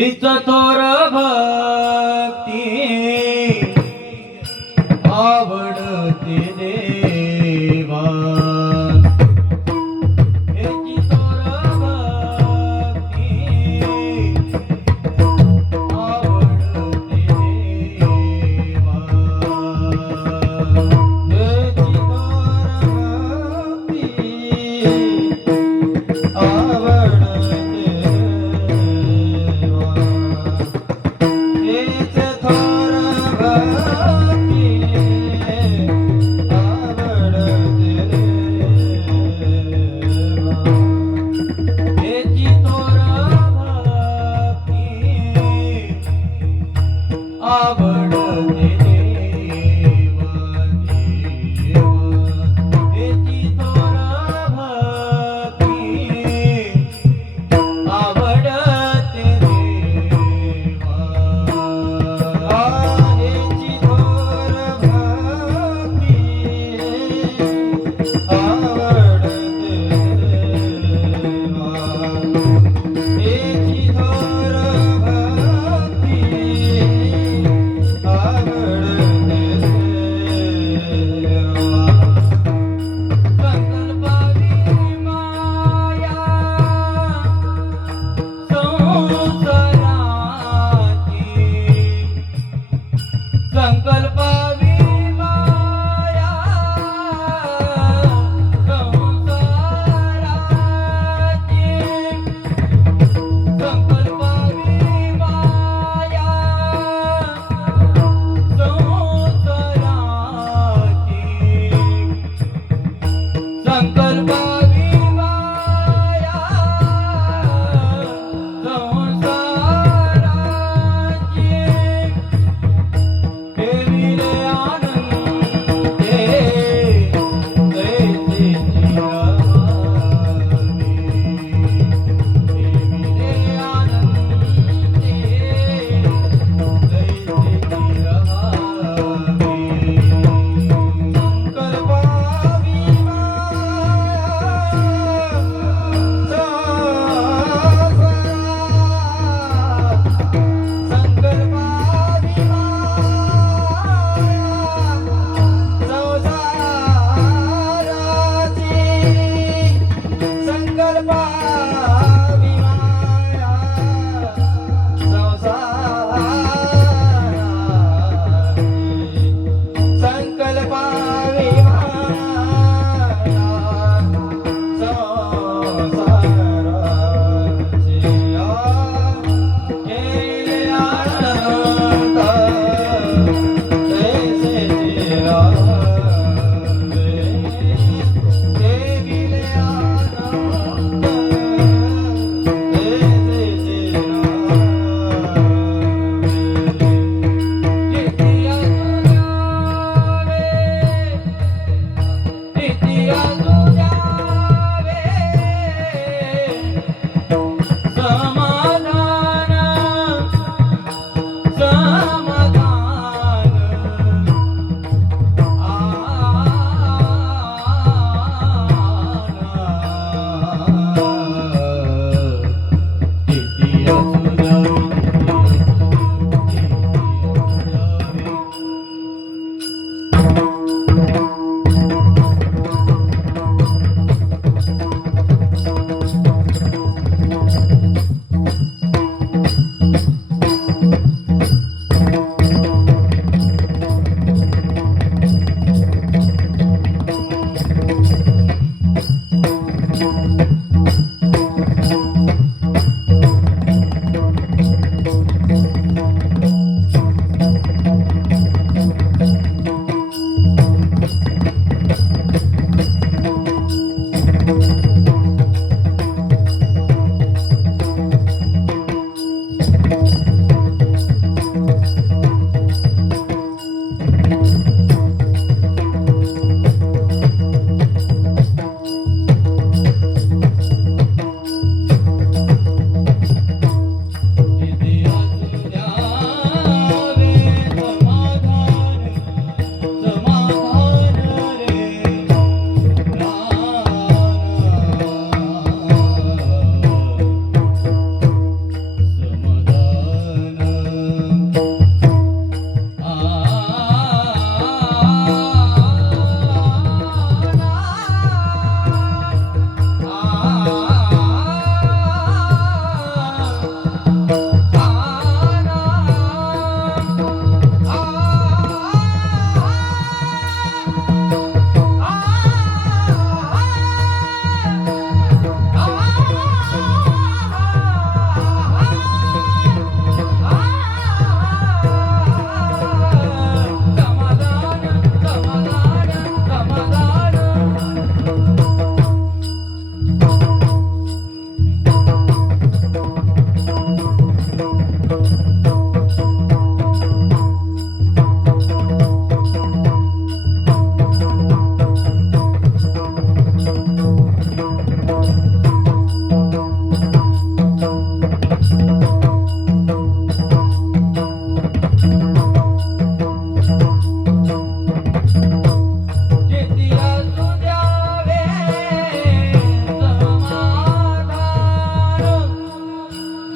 हिच थोर भक्ती आवडते देवा हिची थोर भक्ती आवडते देवा हिची थोर भक्ती आवडते देवा हिची थोर भक्ती आवडते देवा हिची थोर भक्ती आवडते देवा हिची थोर भक्ती आवडते देवा संकल्पाची माया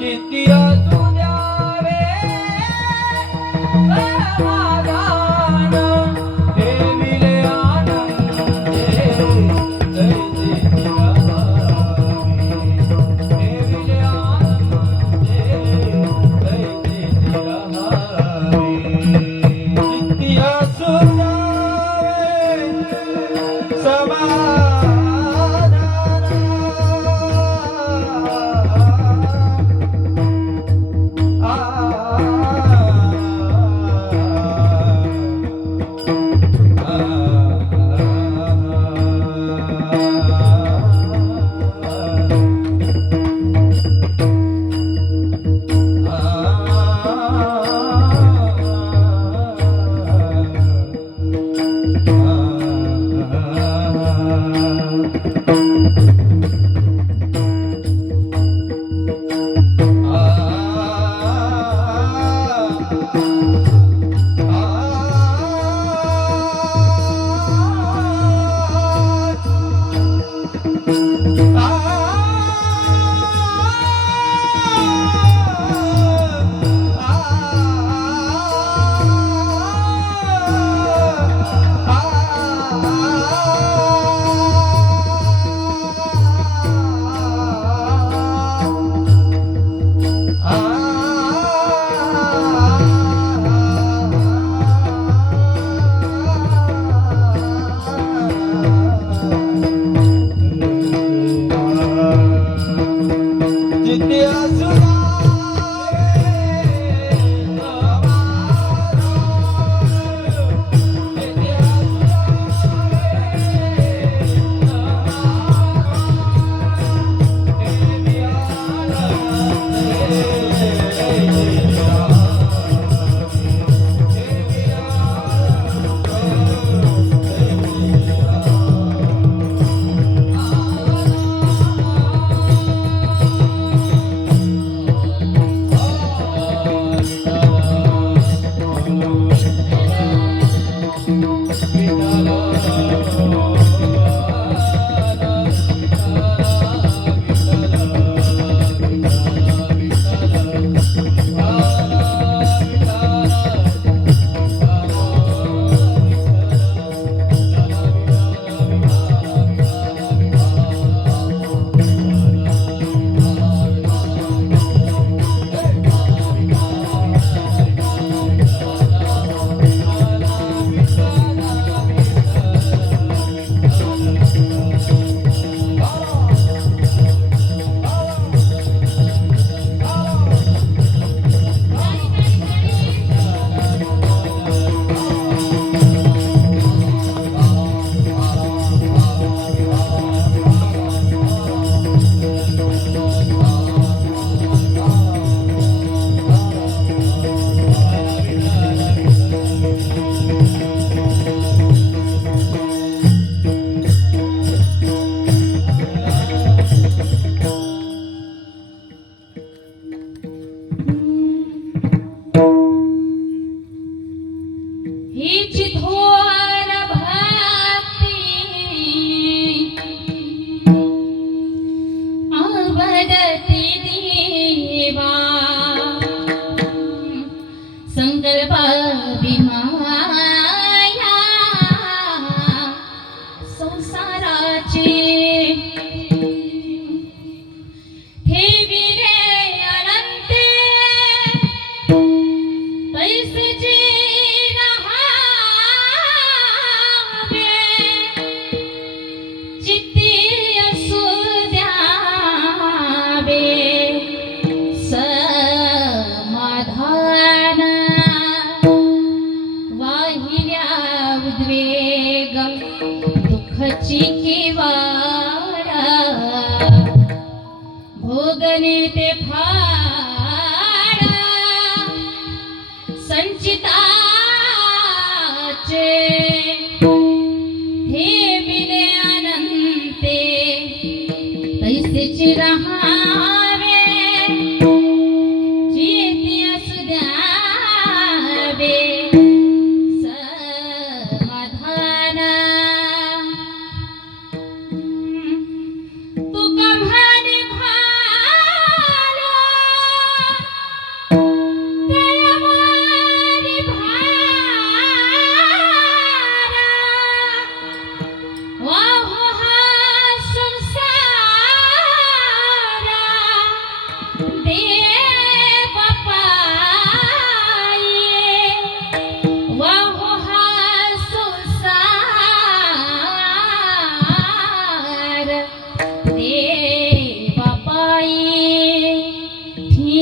किती असू द्यावे समाधान ठेविले आनंदे दैते चिरहावी ठेविले आनंदे दैते चिरहावी किती असू द्यावे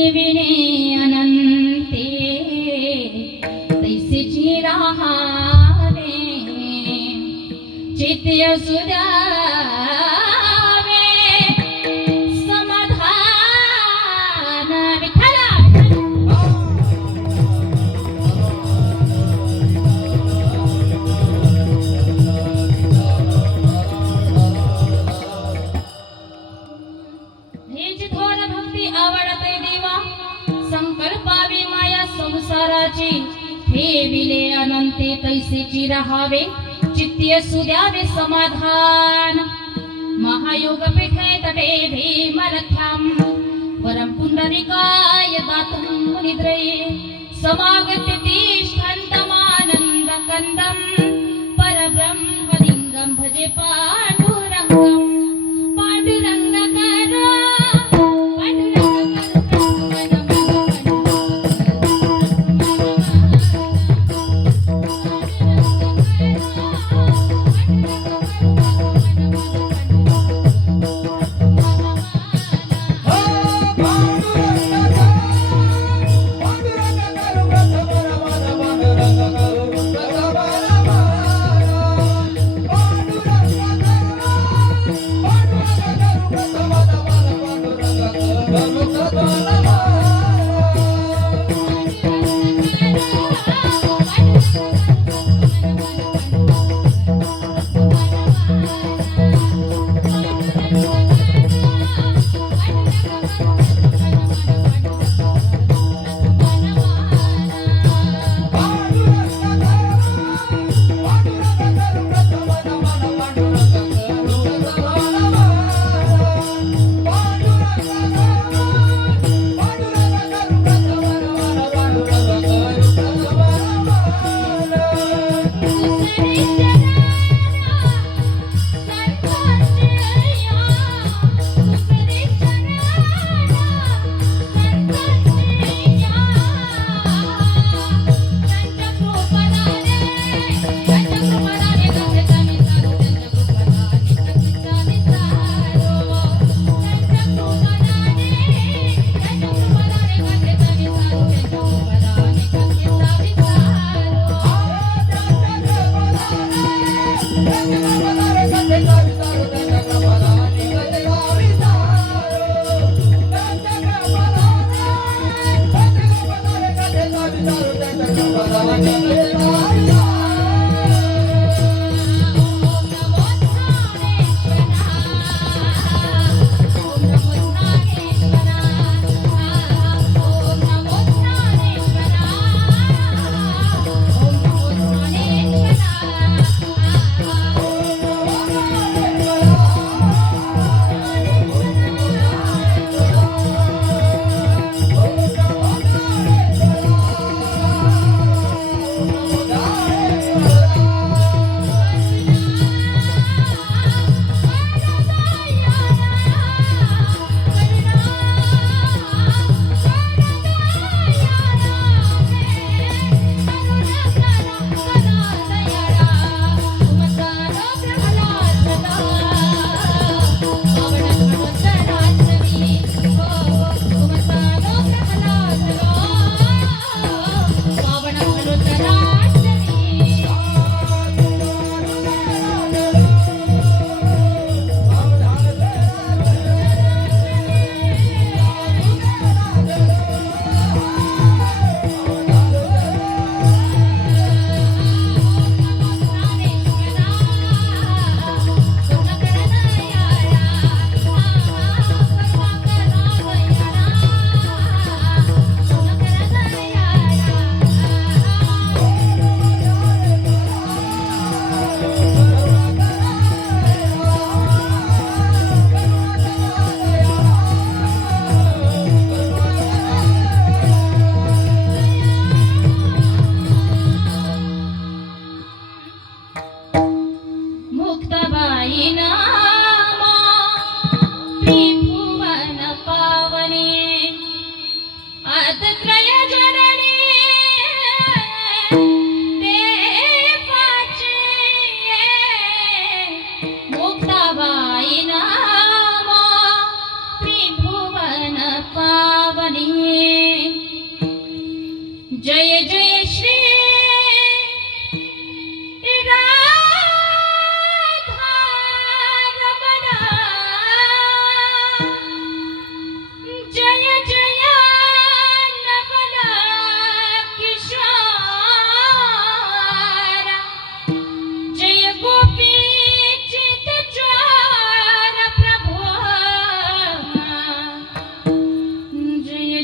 ठेविणे अनंते तैसेची राहावे चित्त सुद्यावे समाधान विठ्ठला हेची थोर भक्ती आवडते देवा संकल्पावी माया संसाराची ठेविले अनंते तैसेची राहावे चित्तीय सुद्यावे समाधान महायोग पीठे तटे भीमरथ्याम वरम पुंडरिकाय दातुं मुनिद्रये समागत्य तिष्ठन्तमानन्द कंदम परब्रह्मलिंगं भजे पांडुरंगम पांडुरंग करो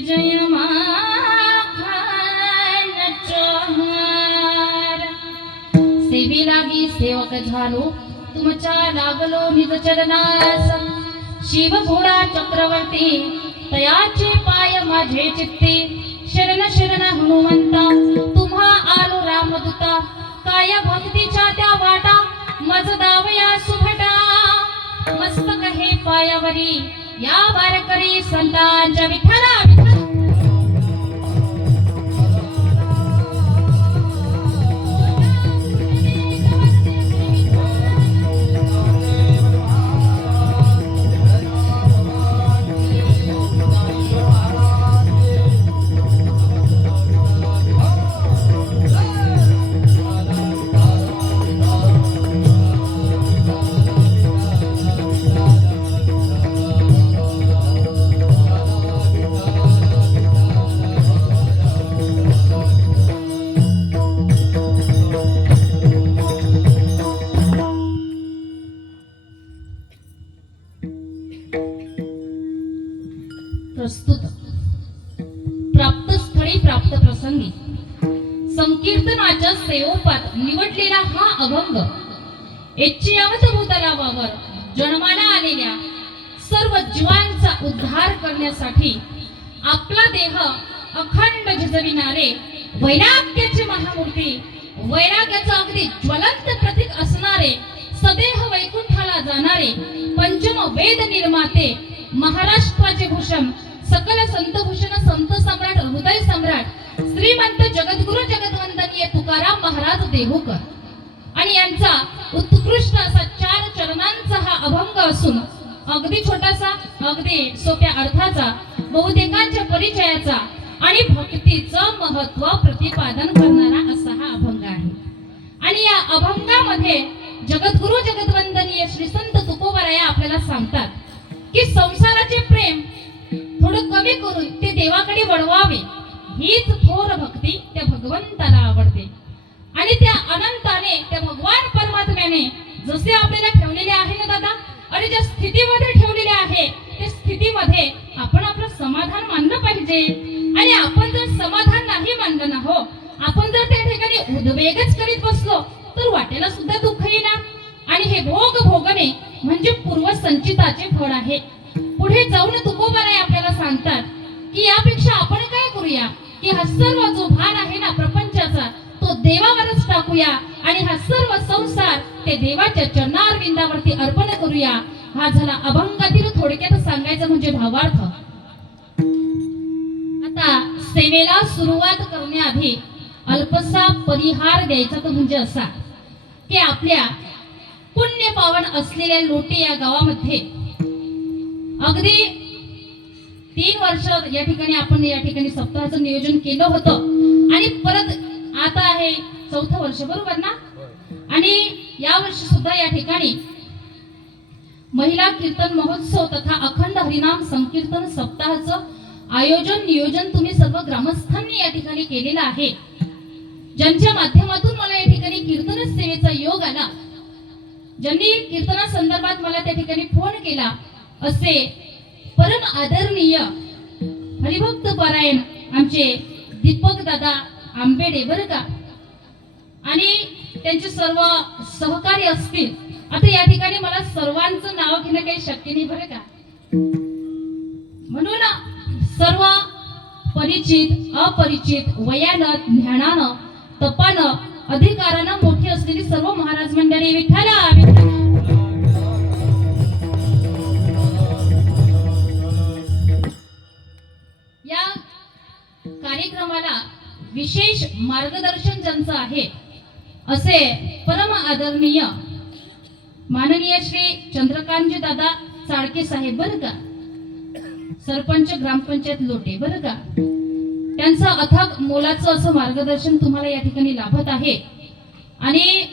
जय माखन चोहार. सेवी लागी सेवक झालो तुमच्या लागलो निज चरणास. शिव घोडा चक्रवर्ती तयाचे पाय माझे चित्ते. शरण शरण हनुमंता तुम्हा आलो रामदूता. काय भक्तीच्या त्या वाटा मज दावया सुभटा. मस्तक हे पायावरी या वारकरी संतांच्या विठ्ठला विठ्ठला. प्रस्तुत प्राप्त स्थळी प्राप्त प्रसंगी संकीर्तनाच्या सेवोपात निवडलेला हा अभंग एच्चियावत भूतलावर जन्माला आलेल्या सर्व जीवांचा उद्धार करण्यासाठी आपला देह अखंड झिजविणारे वैराग्याचे महामूर्ती, वैराग्याचं अगदी ज्वलंत प्रतीक असणारे, सदेह वैकुंठाला जाणारे पंचम वेद निर्माते, महाराष्ट्राचे भूषण, सकल संत भूषण, संत सम्राट, हृदय सम्राट, श्रीमंत जगद्गुरु जगद्वंदनीय तुकाराम महाराज देहूकर आणि यांचा उत्कृष्ट असा 4 चरणांचा हा अभंग असून अगदी छोटासा, अगदी सोप्या अर्थाचा, बहुतेकांच्या परिचयाचा आणि भक्तीचं महत्व प्रतिपादन करणारा असा हा अभंग आहे. आणि या अभंगामध्ये जगद्गुरु जगद्वंदनीय श्री संत तुकोबराया आपल्याला सांगतात की संसाराचे प्रेम थोडं कमी करून ते देवाकडे वळवावे. हीच थोर भक्ती त्या भगवंताला आवडते. आणि त्या अनंताने, त्या भगवान परमात्म्याने जसे आपल्याला ठेवलेले आहे ना दादा, आणि ज्या स्थितीमध्ये ठेवलेले आहे त्या स्थितीमध्ये आपण आपलं समाधान मानलं पाहिजे. आणि आपण जर समाधान नाही मानलं ना हो, आपण जर त्या ठिकाणी उद्वेगच करीत बसलो तर वाटेला सुद्धा दुःख येणार. आणि हे भोग भोगणे म्हणजे पूर्वसंचिताचे फळ आहे. पुढे जाऊन तुकोबाराय आपल्याला सांगतात की यापेक्षा आपण काय करूया की हा सर्व जो भार आहे ना प्रपंचाचा तो देवावरच टाकूया आणि हा सर्व संसार ते देवाच्या चरणारविंदावरती अर्पण करूया. हा झाला अभंगातील थोडक्यात सांगायचं म्हणजे भावार्थ. आता सेवेला सुरुवात करण्याआधी अल्पसा परिहार द्यायचा तो म्हणजे असा की आपल्या पुण्य पावन असलेल्या लोटे या गावामध्ये अगदी 3 वर्ष या ठिकाणी आपण या ठिकाणी सप्ताहाचं नियोजन केलं होतं आणि परत आता आहे 4थं वर्ष, बरोबर ना. आणि या वर्षी सुद्धा या ठिकाणी महिला कीर्तन महोत्सव तथा अखंड हरिनाम संकीर्तन सप्ताहाचं आयोजन नियोजन तुम्ही सर्व ग्रामस्थांनी या ठिकाणी केलेलं आहे. ज्यांच्या माध्यमातून मला या ठिकाणी कीर्तन सेवेचा योग आला, ज्यांनी कीर्तना संदर्भात मला त्या ठिकाणी फोन केला असे परम आदरणीय हरिभक्त पारायण आमचे दीपक दादा आंबेडे बरं का, आणि त्यांचे सर्व सहकारी असतील. आता या ठिकाणी मला सर्वांचं नाव घेणं काही शक्य नाही बरं का, म्हणून सर्व परिचित अपरिचित वयानं ज्ञानानं तपानं अधिकारानं मोठी असलेली सर्व महाराज मंडळी विठ्ठला या कार्यक्रमाला विशेष मार्गदर्शन ज्यांचं आहे असे परम आदरणीय माननीय श्री चंद्रकांतजी दादा चाळके साहेब बरं का, सरपंच ग्रामपंचायत लोटे बरं का, त्यांचं अथक मोलाचं असं मार्गदर्शन तुम्हाला या ठिकाणी लाभत आहे. आणि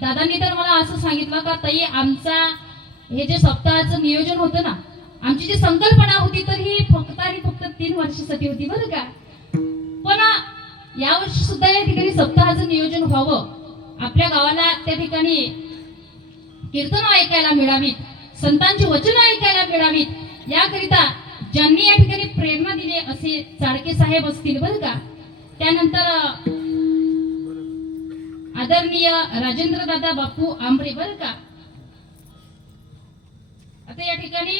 दादांनी तर मला असं सांगितलं का ताई आमचा हे जे सप्ताहाचं नियोजन होतं ना, आमची जी संकल्पना होती तर ही फक्त आणि फक्त 3 वर्षासाठी होती बरं का, पण या वर्षी सुद्धा या ठिकाणी सप्ताहाचं नियोजन व्हावं, आपल्या गावाला त्या ठिकाणी कीर्तन ऐकायला मिळावीत, संतांची वचनं ऐकायला मिळावीत, याकरिता ज्यांनी या ठिकाणी प्रेरणा दिली असे चाळके साहेब असतील बरं का. त्यानंतर आदरणीय राजेंद्र दादा बापू आंबरे बरं का. आता या ठिकाणी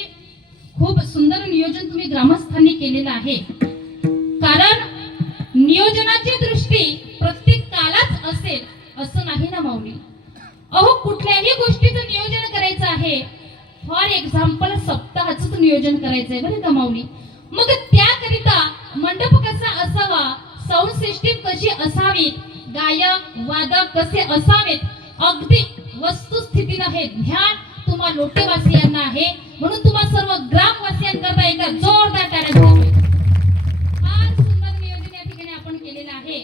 खूप सुंदर नियोजन तुम्ही ग्रामस्थांनी केलेलं आहे. कारण नियोजनाची दृष्टी प्रत्येक कालाच असेल असं नाही ना माऊली. अहो कुठल्याही गोष्टीचं नियोजन करायचं आहे. फॉर एक्झाम्पल सप्ताहाचं नियोजन करायचं आहे बरं का माऊली. मग त्याकरिता मंडप कसा असावा, साऊंड सिस्टीम कशी असावी, गायक वादक कसे असावेत, अगदी वस्तुस्थितीनं हे ध्यान तुम्हा लोटेवासियांना आहे. म्हणून तुम्हा सर्व ग्रामवासियांकरता एका जोरदार टाळ्या. फार सुंदर नियोजन या ठिकाणी आपण केलेलं आहे.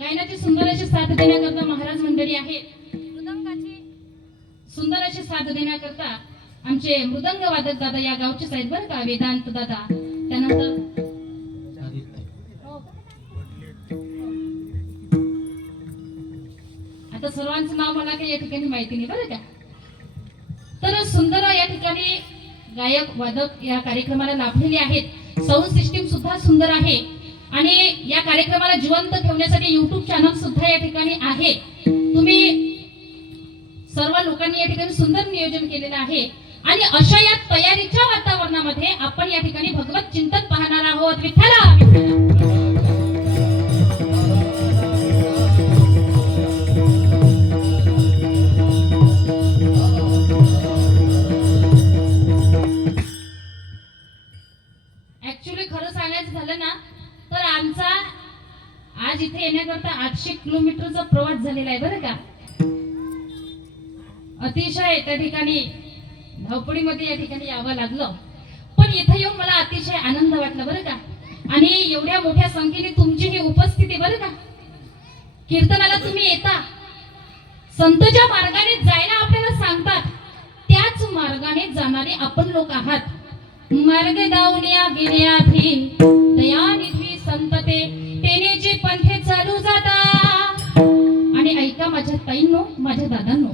गायनाची सुंदर अशी साथ देण्याकरता महाराज मंडळी आहेत. मृदंगाची सुंदर अशी साथ देण्याकरता आमचे मृदंग वादक दादा या गावचेच आहेत बरं का, वेदांत दादा. त्यानंतर आता सर्वांचं नाव मला काही या ठिकाणी माहिती नाही बरं का. तर सुंदर या ठिकाणी गायक वादक या कार्यक्रमाला लाभलेले आहेत. साऊंड सिस्टीम सुद्धा सुंदर आहे आणि या कार्यक्रमाला जिवंत ठेवण्यासाठी YouTube चॅनल सुद्धा या ठिकाणी आहे. तुम्ही सर्व लोकांनी या ठिकाणी सुंदर नियोजन केलेलं आहे. आणि अशा या तयारीच्या वातावरणामध्ये आपण या ठिकाणी भगवत चिंतन पाहणार आहोत. विठ्ठला ऍक्च्युली खरं सांगायचं झालं ना तर आमचा आज इथे येण्याकरता 800 किलोमीटरचा प्रवास झालेला आहे बरं का. अतिशय त्या ठिकाणी धावपळीमध्ये या ठिकाणी यावं लागलं. पण इथे येऊन मला अतिशय आनंद वाटला बरं का. आणि एवढ्या मोठ्या संख्येने तुमची ही उपस्थिती बरं का. कीर्तनाला तुम्ही येता, संत ज्या मार्गाने जायला आपल्याला सांगतात त्याच मार्गाने जाणारे आपण लोक आहात. मार्ग दावण्या गेल्याधी दयानिधी संतते तेने जे पंथे चालू जाता. आणि ऐका माझ्या ताईंनो, माझ्या दादांनो,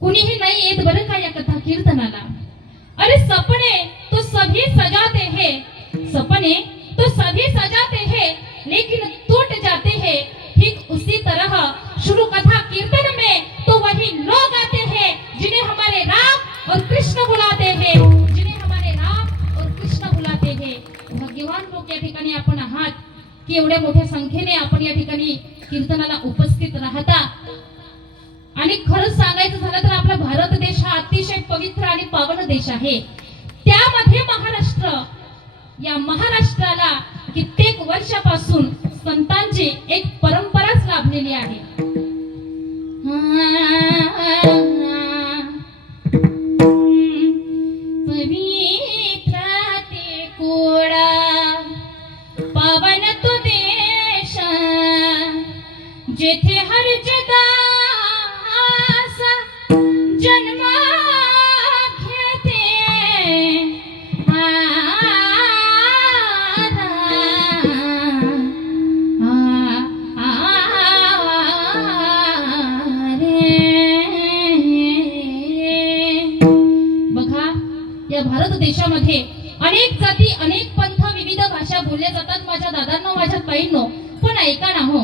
कुणीही नाही येत बरं का या कथा कीर्तनाला. अरे सपने तो सभी सजाते हैं, सपने तो सभी सजाते हैं लेकिन टूट जाते हैं. ठीक उसी तरह शुरू कथा कीर्तन में तो वही लोग आते हैं जिन्हें हमारे राम और कृष्ण बुलाते हैं, जिन्हें हमारे राम और कृष्ण बुलाते हैं. भाग्यवान लोक या ठिकाणी आपण आहात की एवढ्या मोठ्या संख्येने आपण या ठिकाणी कीर्तनाला उपस्थित राहता. आणि खरंच सांगायचं झालं तर आपला भारत देश हा अतिशय पवित्र आणि पावन देश आहे. त्यामध्ये महाराष्ट्र, या महाराष्ट्राला कित्येक वर्षापासून संतांची एक परंपराच लाभलेली आहे. पवित्र ते कोडा पावन तो देश जेथे हर जदा या भारत देशामध्ये अनेक जाती, अनेक पंथ, विविध भाषा बोलल्या जातात माझ्या दादांनो, माझ्या ताईंनो. पण ऐका ना हो,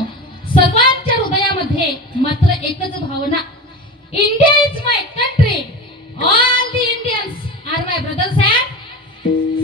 सर्वांच्या हृदयामध्ये मात्र एकच भावना, India is my country, all the Indians are my brothers and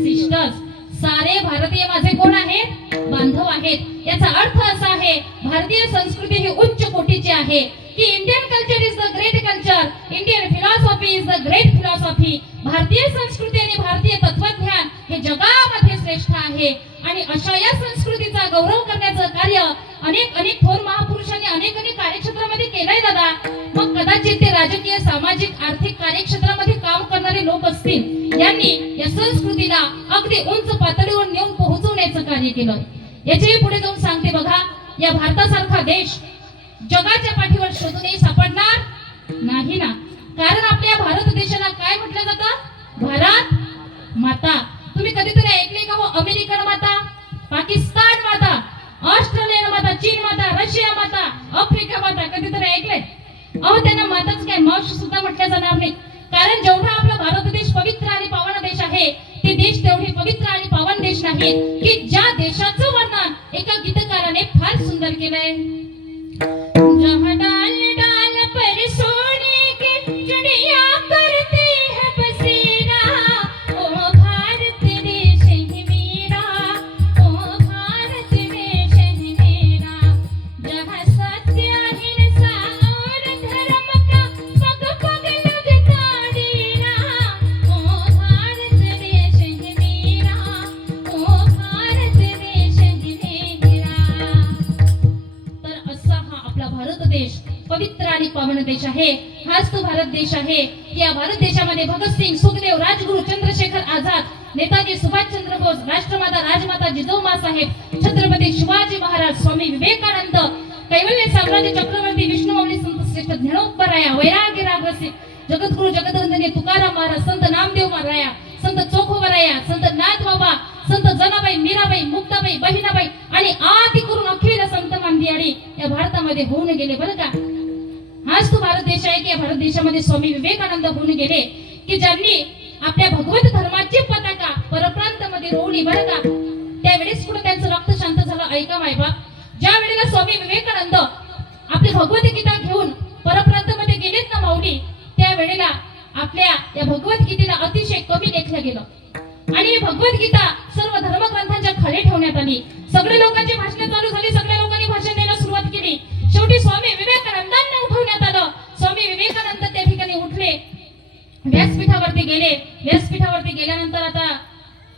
sisters. सारे भारतीय माझे कोण आहेत? बांधव आहेत. याचा अर्थ असा आहे, भारतीय संस्कृती ही उच्च कोटीची आहे की Indian culture is the great culture, Indian philosophy is the great philosophy. भारतीय संस्कृती आणि भारतीय तत्वज्ञान हे जगामध्ये श्रेष्ठ आहे. आणि अशा या संस्कृतीचा गौरव करण्याचं कार्य अनेक थोर महापुरुषांनी अनेक कार्यक्षेत्रामध्ये केलंय दादा. मग कदाचित ते राजकीय, सामाजिक, आर्थिक कार्यक्षेत्रामध्ये काम करणारे लोक असतील, यांनी या संस्कृतीला अगदी उंच पातळीवर नेऊन पोहोचवण्याचं कार्य केलं. याचे पुढे जाऊन सांगते बघा, या भारतासारखा देश जगाच्या पाठीवर शोधूनही सापडणार नाही ना. कारण आपल्या भारत देशाला काय म्हटलं जातं? भारत माता. तुम्ही कधीतरी ऐकले का हो अमेरिकन माता, पाकिस्तान माता, ऑस्ट्रेलियन माता, चीन माता, रशिया माता, आफ्रिका माता? कधीतरी ऐकले? अहो त्यांना माताच काय, मावशी सुद्धा म्हटलं जाणार नाही. कारण जेवढा आपला भारत देश पवित्र आणि पावन देश आहे, ते देश तेवढी पवित्र आणि पावन देश नाही की ज्या देशाचं वर्णन एका गीतकाराने फार सुंदर केलंय. जहाँ डाल डाल पर सोने के चिड़िया करती है बसेरा, ओ भारत देश है मेरा, ओ भारत देश है मेरा. जहाँ सत्य अहिंसा और धर्म का पग पग लगता डेरा, ओ भारत देश है मेरा, ओ भारत देश है मेरा. तर असा हा आपला भारत देश पवित्र आणि पावन देश आहे. हाच तो भारत देश आहे की या भारत देशामध्ये भगतसिंग, सुखदेव, राजगुरू, चंद्रशेखर आझाद, नेताजी सुभाषचंद्र बोस, राष्ट्रमाता राजमाता जिजाऊ साहेब, छत्रपती शिवाजी महाराज, स्वामी विवेकानंद, कैवल्य साम्राज्य चक्रवर्ती विष्णुमौली संत श्रेष्ठ ज्ञानोबराया, वैराग्य रागरसी जगद्गुरु जगदवंदनीय तुकाराम महाराज, संत नामदेव महाराया, संत चोखोबराया, संत नाथबाबा, संत जनाबाई, मीराबाई, मुक्ताबाई, बहिणाबाई आणि आदी करून अखिल संत मांदियाळी या भारतामध्ये होऊन गेले बरं का. हाच तो भारत देश आहे की या भारत देशामध्ये स्वामी विवेकानंद होऊन गेले की ज्यांनी आपल्या भगवत धर्माची पताका परप्रांतामध्ये रोवली बरं का. त्यावेळेस कुठे त्यांचं रक्त शांत झालं ऐका मायबाप. ज्या वेळेला स्वामी विवेकानंद आपली भगवद्गीता घेऊन परप्रांतामध्ये गेलेत ना माऊली, त्यावेळेला आपल्या या भगवद्गीतेला अतिशय कमी लेखलं गेलं आणि ही भगवद्गीता सर्व धर्मग्रंथांच्या खाली ठेवण्यात आली. सगळे लोकांची भाषणे चालू झाली, सगळ्या लोकांनी भाषण द्यायला सुरुवात केली. शेवटी स्वामी विवेकानंदांना उठवण्यात आलं. स्वामी विवेकानंद त्या ठिकाणी उठले, व्यासपीठावरती गेले. व्यासपीठावरती गेल्यानंतर आता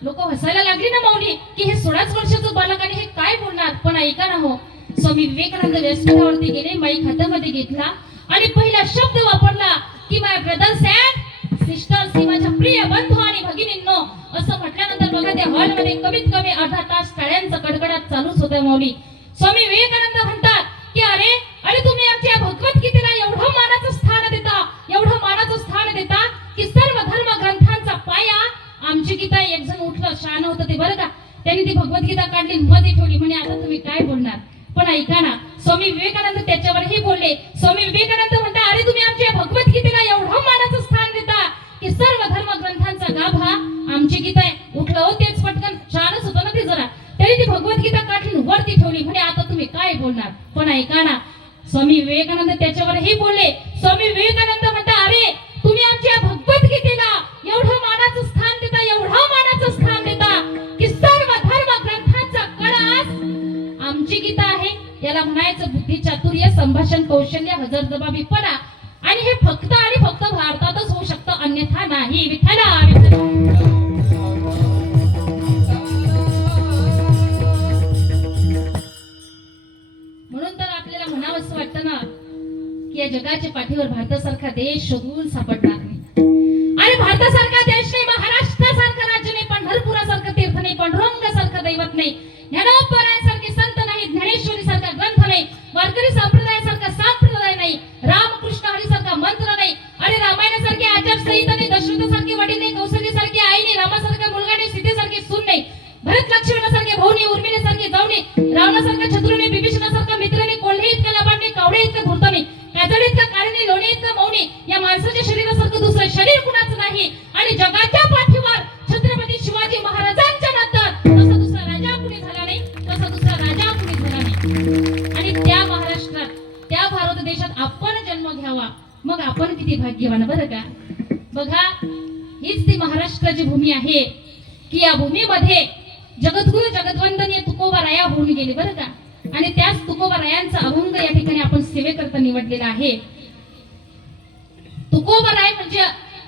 लोक हसायला लागली ना माऊली की हे 16 वर्षाचं बालक आणि हे काय बोलणार. पण ऐका ना हो, स्वामी विवेकानंद व्यासपीठावरती गेले, माईक हातामध्ये घेतला आणि पहिला शब्द वापरला की माय ब्रदर्स अँड सिस्टर्स, माझ्या प्रिय बंधू आणि भगिनींनो. असं म्हटल्यानंतर बघा त्या हॉलमध्ये कमीत कमी अर्धा तास टाळ्यांचा कडकडाट चालूच होता माऊली. स्वामी विवेकानंद म्हणतात की अरे अरे तुम्ही आमच्या भगवद्गीतेला एवढं मानाचं स्थान देता, एवढं मानाचं स्थान देता की सर्व धर्म ग्रंथांचा पाया आमची गीता. एक जण उठलं, शहाणं होतं ते बरं का, त्यांनी ती भगवद्गीता काढली मध्ये ठेवली, म्हणे आता तुम्ही काय बोलणार. पण ऐका ना, स्वामी विवेकानंद त्याच्यावरही बोलले. स्वामी विवेकानंद म्हणता अरे तुम्ही आमच्या भगवद्गीतेला एवढं मानाचं स्थान देता की सर्व धर्म ग्रंथांचा गाभा आमची गीता आहे. उठलं हो तेच पटकन, शहाणच होतं ना ते जरा, तरी ती भगवद्गीता काढली वरती ठेवली, म्हणे आता तुम्ही काय बोलणार. पण ऐका ना, स्वामी विवेकानंद त्याच्यावरही बोलले. स्वामी विवेकानंद म्हणता अरे तुम्ही आमच्या भगवद्गीतेला एवढं मानाचं स्थान देता, एवढं मानाचं स्थान देता की सर्व धर्म ग्रंथांचा कळस आमची गीता आहे. याला म्हणायचं बुद्धी चातुर्य, संभाषण कौशल्य, हजरजबाबीपणा. आणि हे फक्त आणि फक्त भारतातच होऊ शकतं, अन्यथा नाही. विठ्ठला विठ्ठला. म्हणून तर आपल्याला म्हणावं असं वाटतं ना की या जगाच्या पाठीवर भारतासारखा देश शोधून सापडणार नाही. आणि भारतासारखा देश नाही, महाराष्ट्रासारखं राज्य नाही, पंढरपुरासारखं तीर्थ नाही, पांडुरंगासारखं दैवत नाही, ज्ञानोबरायांसारखे संत नाही, ज्ञानेश्वरीसारखा ग्रंथ नाही, वारकरी संप्रदायासारखा संप्रदाय नाही, रामकृष्ण हरीसारखा मंत्र नाही. अरे रामायणासारखी आचारसंहिता नाही, दशरथासारखी वडील नाही, कौशल्यसारखी आई नाही, रामासारखा मुलगा नाही, सीतेसारखी सून नाही, भरत लक्ष्मणासारखे भाऊ नाही, उर्मिलेसारखे जाऊ नाही, रावणासारखा शत्रू नाही, बिभीषणासारखा मित्र नाही, कोल्हे इतका लबाड नाही, कावडे इतका धूर्त नाही, काजळ इतका काळे नाही, लोणी इतका मऊ नाही. या माणसाच्या शरीरासारखं दुसरं शरीर कुणाचं नाही. आणि जगाच्या पाठीवर छत्रपती शिवाजी महाराजांच्या नंतर तसा दुसरा राजा कुणी झाला नाही, तसा दुसरा राजा कुणी झाला नाही. आणि त्या महाराष्ट्रात, त्या भारत देशात आपण जन्म घ्यावा, मग आपण किती भाग्यवान बरं का. बघा हीच ती महाराष्ट्राची भूमी आहे की या भूमीमध्ये जगद्गुरु जगदवंदनीय तुकोबाराया होऊन गेले बरं का. आणि त्याच तुकोबारायांचा अभंग या ठिकाणी आपण सेवेकरता निवडलेला आहे. तुकोबाराय म्हणजे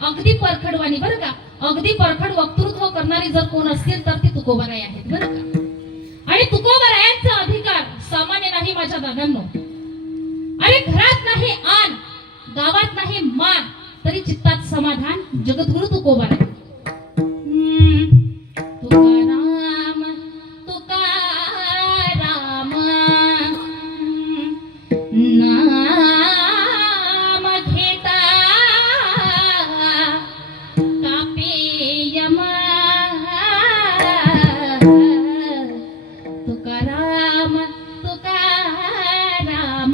अगदी परखडवाणी बरं का, अगदी परखड वक्तृत्व करणारी जर कोण असतील तर ती तुकोबाराय आहेत बरं का. आणि तुकोबारायांचा अधिकार सामान्य नाही माझ्या दादांनो. अरे घरात नाही आन, गावात नाही मान, तरी चित्तात समाधान जगद्गुरु तुकोबाराय. तुकाराम तुकाराम नाम घेता कापे यमा. तुकाराम तुकाराम.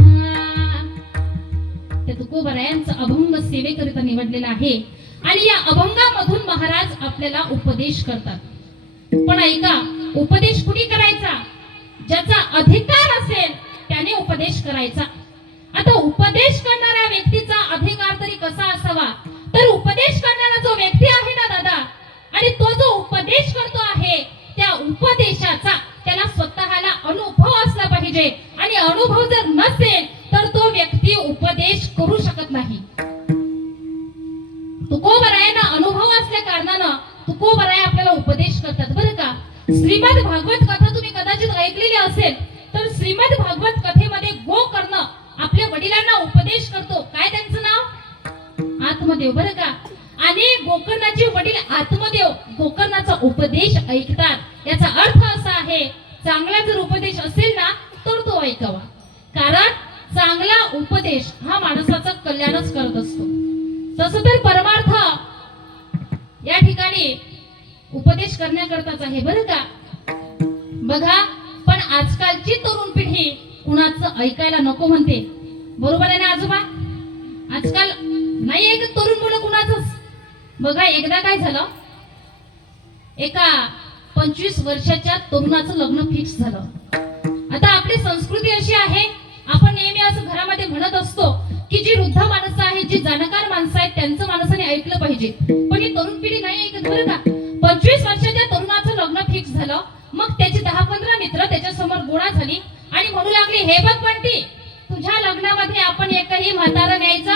त्या तुकोबारायांचा अभंग सेवेकरिता निवडलेला आहे. आणि या अभंगामधून महाराज आपल्याला उपदेश करतात. पण ऐका, उपदेश कुणी करायचा? ज्याचा अधिकार असेल त्याने उपदेश करायचा. आता उपदेश करणाऱ्या व्यक्तीचा अधिकार तरी कसा असावा? तर उपदेश करणारा जो व्यक्ती आहे ना दादा, आणि तो जो उपदेश करतो आहे त्या उपदेशाचा त्याला स्वतःला अनुभव असला पाहिजे. आणि अनुभव जर नसेल तर तो व्यक्ती उपदेश करू शकत नाही. तुकोबरायांना अनुभव असल्या कारणानं तुकोबराय आपल्याला उपदेश करतात बरं का. श्रीमद भागवत कथा तुम्ही कदाचित ऐकलेली असेल. तर श्रीमद भागवत कथेमध्ये गोकर्ण आपल्या वडिलांना उपदेश करतो. काय त्यांचं नाव? आत्मदेव बरं का. आणि गोकर्णाचे वडील आत्मदेव गोकर्णाचा उपदेश ऐकतात. याचा अर्थ असा आहे, चांगला जर उपदेश असेल ना तर तो ऐकावा. कारण चांगला उपदेश हा माणसाचं कल्याणच करत असतो. तसं तर परमार्थ या ठिकाणी उपदेश करण्याकरताच आहे बरं का. बघा, पण आजकालची तरुण पिढी कुणाचं ऐकायला नको म्हणते. बरोबर आहे ना आजोबा? आजकाल नाही ऐकत तरुण मुलं कुणाचंच. बघा, एकदा काय झालं, एका 25 वर्षाच्या तरुणाचं लग्न फिक्स झालं. आता आपली संस्कृती अशी आहे, आपण नेहमी असं घरामध्ये म्हणत असतो की जी वृद्ध माणसं आहेत, जी जाणकार माणसं आहेत, त्यांचं माणसाने ऐकलं पाहिजे. पण ही तरुण पिढी नाही ऐकत बरं का. 25 वर्षाच्या तरुणाचं लग्न फिक्स झालं. मग त्याची 10-15 मित्र त्याच्या समोर गोळा झाली आणि म्हणू लागली, हे बघ बंटी, तुझ्या लग्नामध्ये आपण एकही म्हातारा न्यायचा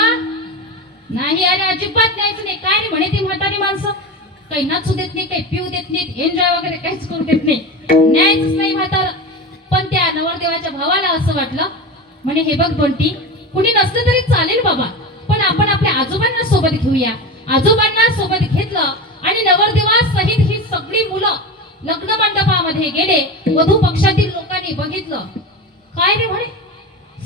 नाही. अरे अजिबात न्यायचं नाही. काय म्हणे ती म्हातारी माणसं? काही नाचू देत नाही, काही पिऊ देत नाहीत, एन्जॉय वगैरे काहीच करू देत नाही, न्यायचंच नाही म्हातारा. पण त्या नवरदेवाच्या भावाला असं वाटलं, म्हणे हे बघ बंटी, कुणी नसलं तरी चालेल बाबा, पण आपण आपल्या आजोबांना सोबत घेऊया. आजोबांना सोबत घेतलं आणि नवरदेवासहित ही सगळी मुलं लग्न मंडपामध्ये गेले. वधू पक्षातील लोकांनी बघितलं, काय रे म्हणे,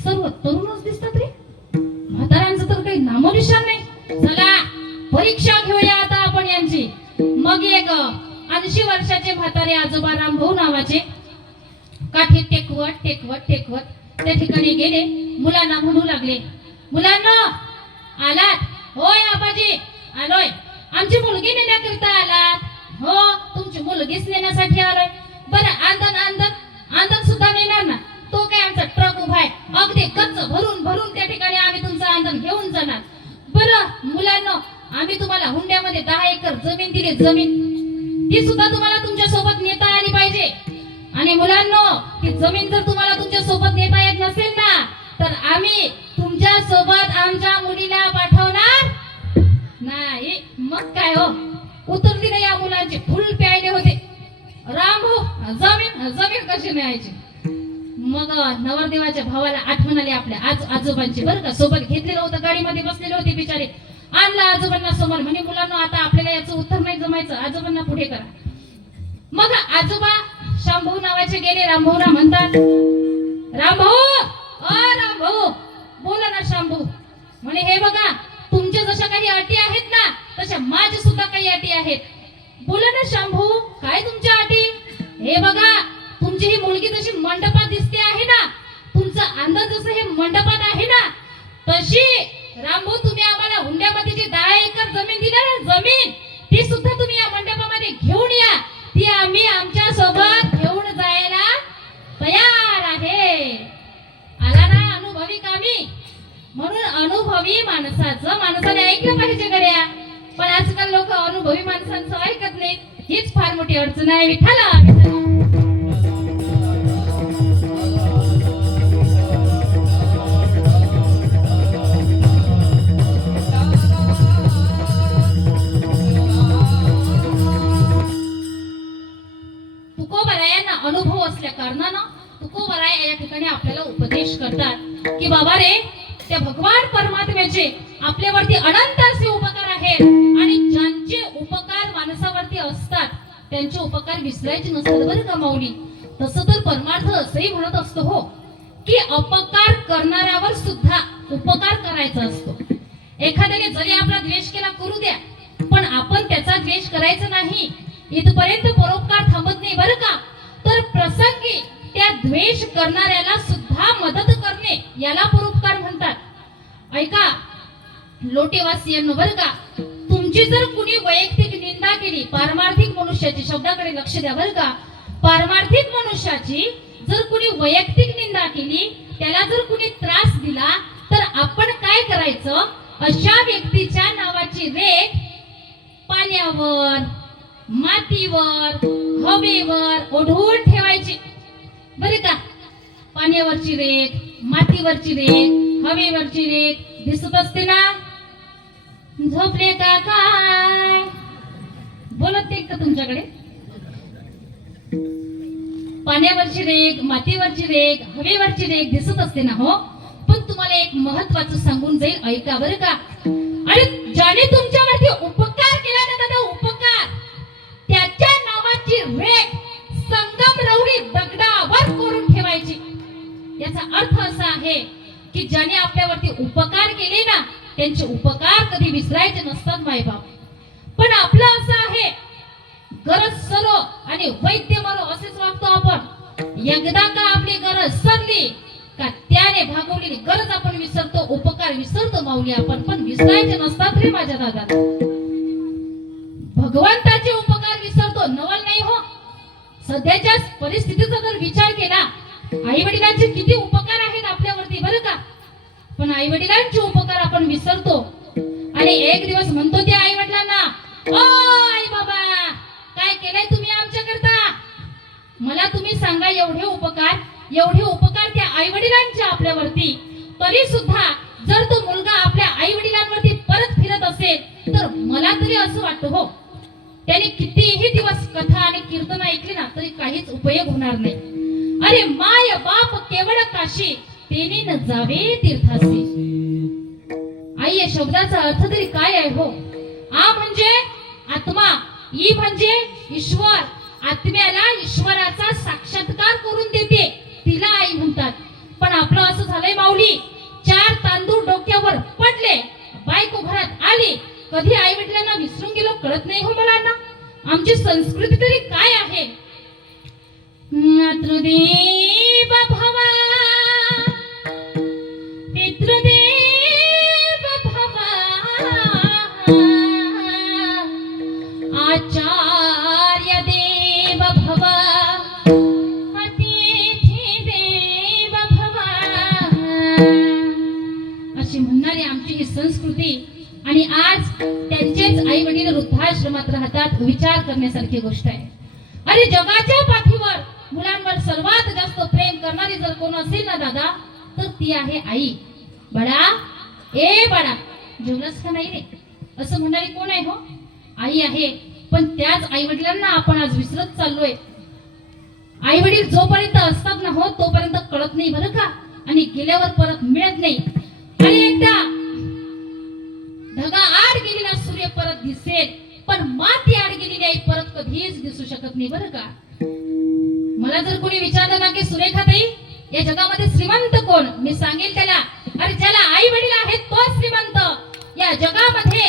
सर्व तरुणच दिसतात रे, म्हातारांचं तर काही नामोनिशाण नाही. चला परीक्षा घेऊया आता आपण यांची. मग एक 80 वर्षाचे म्हातारे आजोबा रामभाऊ नावाचे काठी टेकवत टेकवत टेकवत त्या ठिकाणी गेले. मुलांना म्हणू लागले, मुलांना आलात? होय आबाजी आलोय. आमची मुलगी नेण्याकरिता आलात? हो, तुमची मुलगीच नेण्यासाठी आलोय. बरं, आंदन सुद्धा नेणार ना? तो काय आमचा ट्रक उभा आहे, अगदी गच्च भरून भरून त्या ठिकाणी आम्ही तुमचं आंदन घेऊन जाणार. बरं मुलांना, आम्ही तुम्हाला हुंड्यामध्ये 10 एकर जमीन दिली, जमीन ती सुद्धा तुम्हाला तुमच्या सोबत नेता आली पाहिजे. आणि मुलांनो, ती जमीन जर तुम्हाला तुमच्या सोबत नेता येत नसेल ना, तर आम्ही तुमच्या सोबत आमच्या मुलीला पाठवणार नाही. मग काय हो, उतरली नाही या मुलांचे फुल प्यायले होते. रामभाऊ, जमीन कशी न्यायची? मग नवरदेवाच्या भावाला आठवण आली आपल्या आजोबांची बरं का. सोबत घेतलेलं होतं, गाडीमध्ये बसलेले होते बिचारे. आणला आजोबांना समोर, म्हणे मुलांना आता आपल्याला याचं उत्तर नाही जमायचं, आजोबांना पुढे करा. मग आजोबा शांभाऊ नावाचे गेले. रामभाऊना म्हणतात, रामभाऊ बोला ना शांभाऊ. म्हणे हे बघा, तुमच्या जशा काही अटी आहेत ना, तशा माझ्या सुद्धा काही अटी आहेत. बोला ना शांभाऊ, काय तुमच्या अटी? हे बघा, तुमची ही मुलगी जशी मंडपात दिसते आहे ना, तुमचं अंदाज जसं हे मंडपात आहे ना, तशी रामभाऊ तुम्ही आम्हाला हुंड्यामध्ये जी 10 एकर जमीन दिली ना, जमीन ती सुद्धा तुम्ही या मंडपामध्ये घेऊन या. ती आम्ही आमच्या सोबत घेऊन जायला तयार आहे. आला ना अनुभवी कामी? म्हणून अनुभवी माणसाने ऐकलं पाहिजे गड्या. पण आजकाल लोक अनुभवी माणसांचं ऐकत नाहीत. हीच फार मोठी अडचण आहे. विठ्ठला तुकोबरायांना अनुभव असल्या कारणानं तुकोबराय या ठिकाणी आपल्याला उपदेश करतात की बाबा रे, त्या भगवान परमात्म्याचे आपल्यावरती अनंत असे उपकार आहेत. आणि ज्यांचे उपकार माणसावरती असतात त्यांचे उपकार विसरायचे नसतात बरं का माऊली. तसं तर परमार्थ असंही म्हणत असतो हो, की अपकार करणाऱ्यावर सुद्धा उपकार करायचा असतो. एखाद्याने जरी आपला द्वेष केला करू द्या, पण आपण त्याचा द्वेष करायचा नाही. इथपर्यंत परोपकार थांबत नाही बरं का. तर प्रसंगी त्या द्वेष करणाऱ्याला सुद्धा मदत करणे याला परोपकार म्हणतात. ऐका लोटेवासियांनो बरं का, तुमच्या तुमची जर कुणी वैयक्तिक निंदा केली, पारमार्थिक मनुष्याची, शब्दाकडे लक्ष द्या बरं का, पारमार्थिक मनुष्याची जर कुणी वैयक्तिक निंदा केली, त्याला जर कुणी त्रास दिला, तर आपण काय करायचं? अशा व्यक्तीच्या नावाची रेख पाण्यावर, मातीवर, हवेवर ओढून ठेवायची बरं का. पाण्यावरची रेख, मातीवरची रेख, हवेवरची रेख दिसत असते ना? झोपले का काय? बोलत नाही का तुमच्याकडे? पाण्यावरची रेख, मातीवरची रेख, हवेवरची रेख दिसत असते ना हो. पण तुम्हाला एक महत्वाचं सांगून जाईल, ऐका बरं का. अरे ज्याने तुमच्यावरती उपकार केला ना दादा, उपकार, त्याच्या नावाची रेख संगमरवरी दगडावर कोरून ठेवायची. याचा अर्थ असा आहे की ज्याने आपल्यावरती उपकार केले ना, त्यांचे उपकार कधी विसरायचे नसतात मायबाप. पण आपलं असं आहे, गरज सरो आणि वैद्य मरो असेच वागतो आपण. एकदा का आपली गरज सरली का त्याने भागवलेली गरज आपण विसरतो, उपकार विसरतो माऊली आपण. पण विसरायचे नसतात रे माझ्या दादा. भगवंताचे उपकार विसरतो, नवल नाही हो. सध्याच्या परिस्थितीचा जर विचार केला, आई वडिलांचे किती उपकार आहेत आपल्यावरती बरं का. पण आई वडिलांचे उपकार आपण विसरतो. आणि एक दिवस म्हणतो त्या आई वडिलांना, ओ आई बाबा, काय केलंय तुम्ही आमच्या करता? मला तुम्ही सांगा, एवढे उपकार त्या आई वडिलांचे आपल्यावरती, तरी सुद्धा जर तो मुलगा आपल्या आई वडिलांवरती परत फिरत असेल, तर मला तरी असं वाटतं हो, त्याने कितीही दिवस कथा आणि कीर्तन ऐकली ना तरी काहीच उपयोग होणार नाही. अरे माय बाप केवळ काशी, तेने न जावे तीर्थासी. आई या शब्दाचा अर्थ तरी काय आहे हो? आ म्हणजे आत्मा, ई म्हणजे ईश्वर. आत्म्याला ईश्वराचा साक्षात्कार करून देते, तिला आई म्हणतात. पण आपलं असं झालंय माऊली, 4 तांदूळ डोक्यावर पडले, बायको घरात आली, कधी आई वडिलांना विसरून गेलो कळत नाही हो मला ना. आमची संस्कृती तरी काय आहे? मातृदेव भवा, पितृदेव भवा, आचार्य देव भवा, अतिथी देव भवा, अशी म्हणणारी आमची ही संस्कृती. आणि आज त्यांचेच आई वडील वृद्धाश्रमात राहतात. विचार करण्यासारखी गोष्ट आहे. अरे जगाच्या पाठीवर मुलांवर सर्वात जास्त प्रेम करणारी जर कोण असेल ना दादा, तर ती आहे आई. बडा, ए बडा, जेवलंस का नाही रे, असं म्हणणारी कोण आहे हो? आई आहे. पण त्याच आई वडिलांना आपण आज विसरत चाललोय. आई वडील जोपर्यंत असतात ना हो, तोपर्यंत कळत नाही बरं का. आणि गेल्यावर परत मिळत नाही. आणि एकदा ढगा आड गेलेला सूर्य परत दिसेल, पण माती आड गेलेली आई परत कधीच दिसू शकत नाही बरं का. मला जर कोणी विचारलं ना की सुरेखाताई, या जगामध्ये श्रीमंत कोण, मी सांगेल त्याला, अरे ज्याला आई वडील आहेत तो श्रीमंत. या जगामध्ये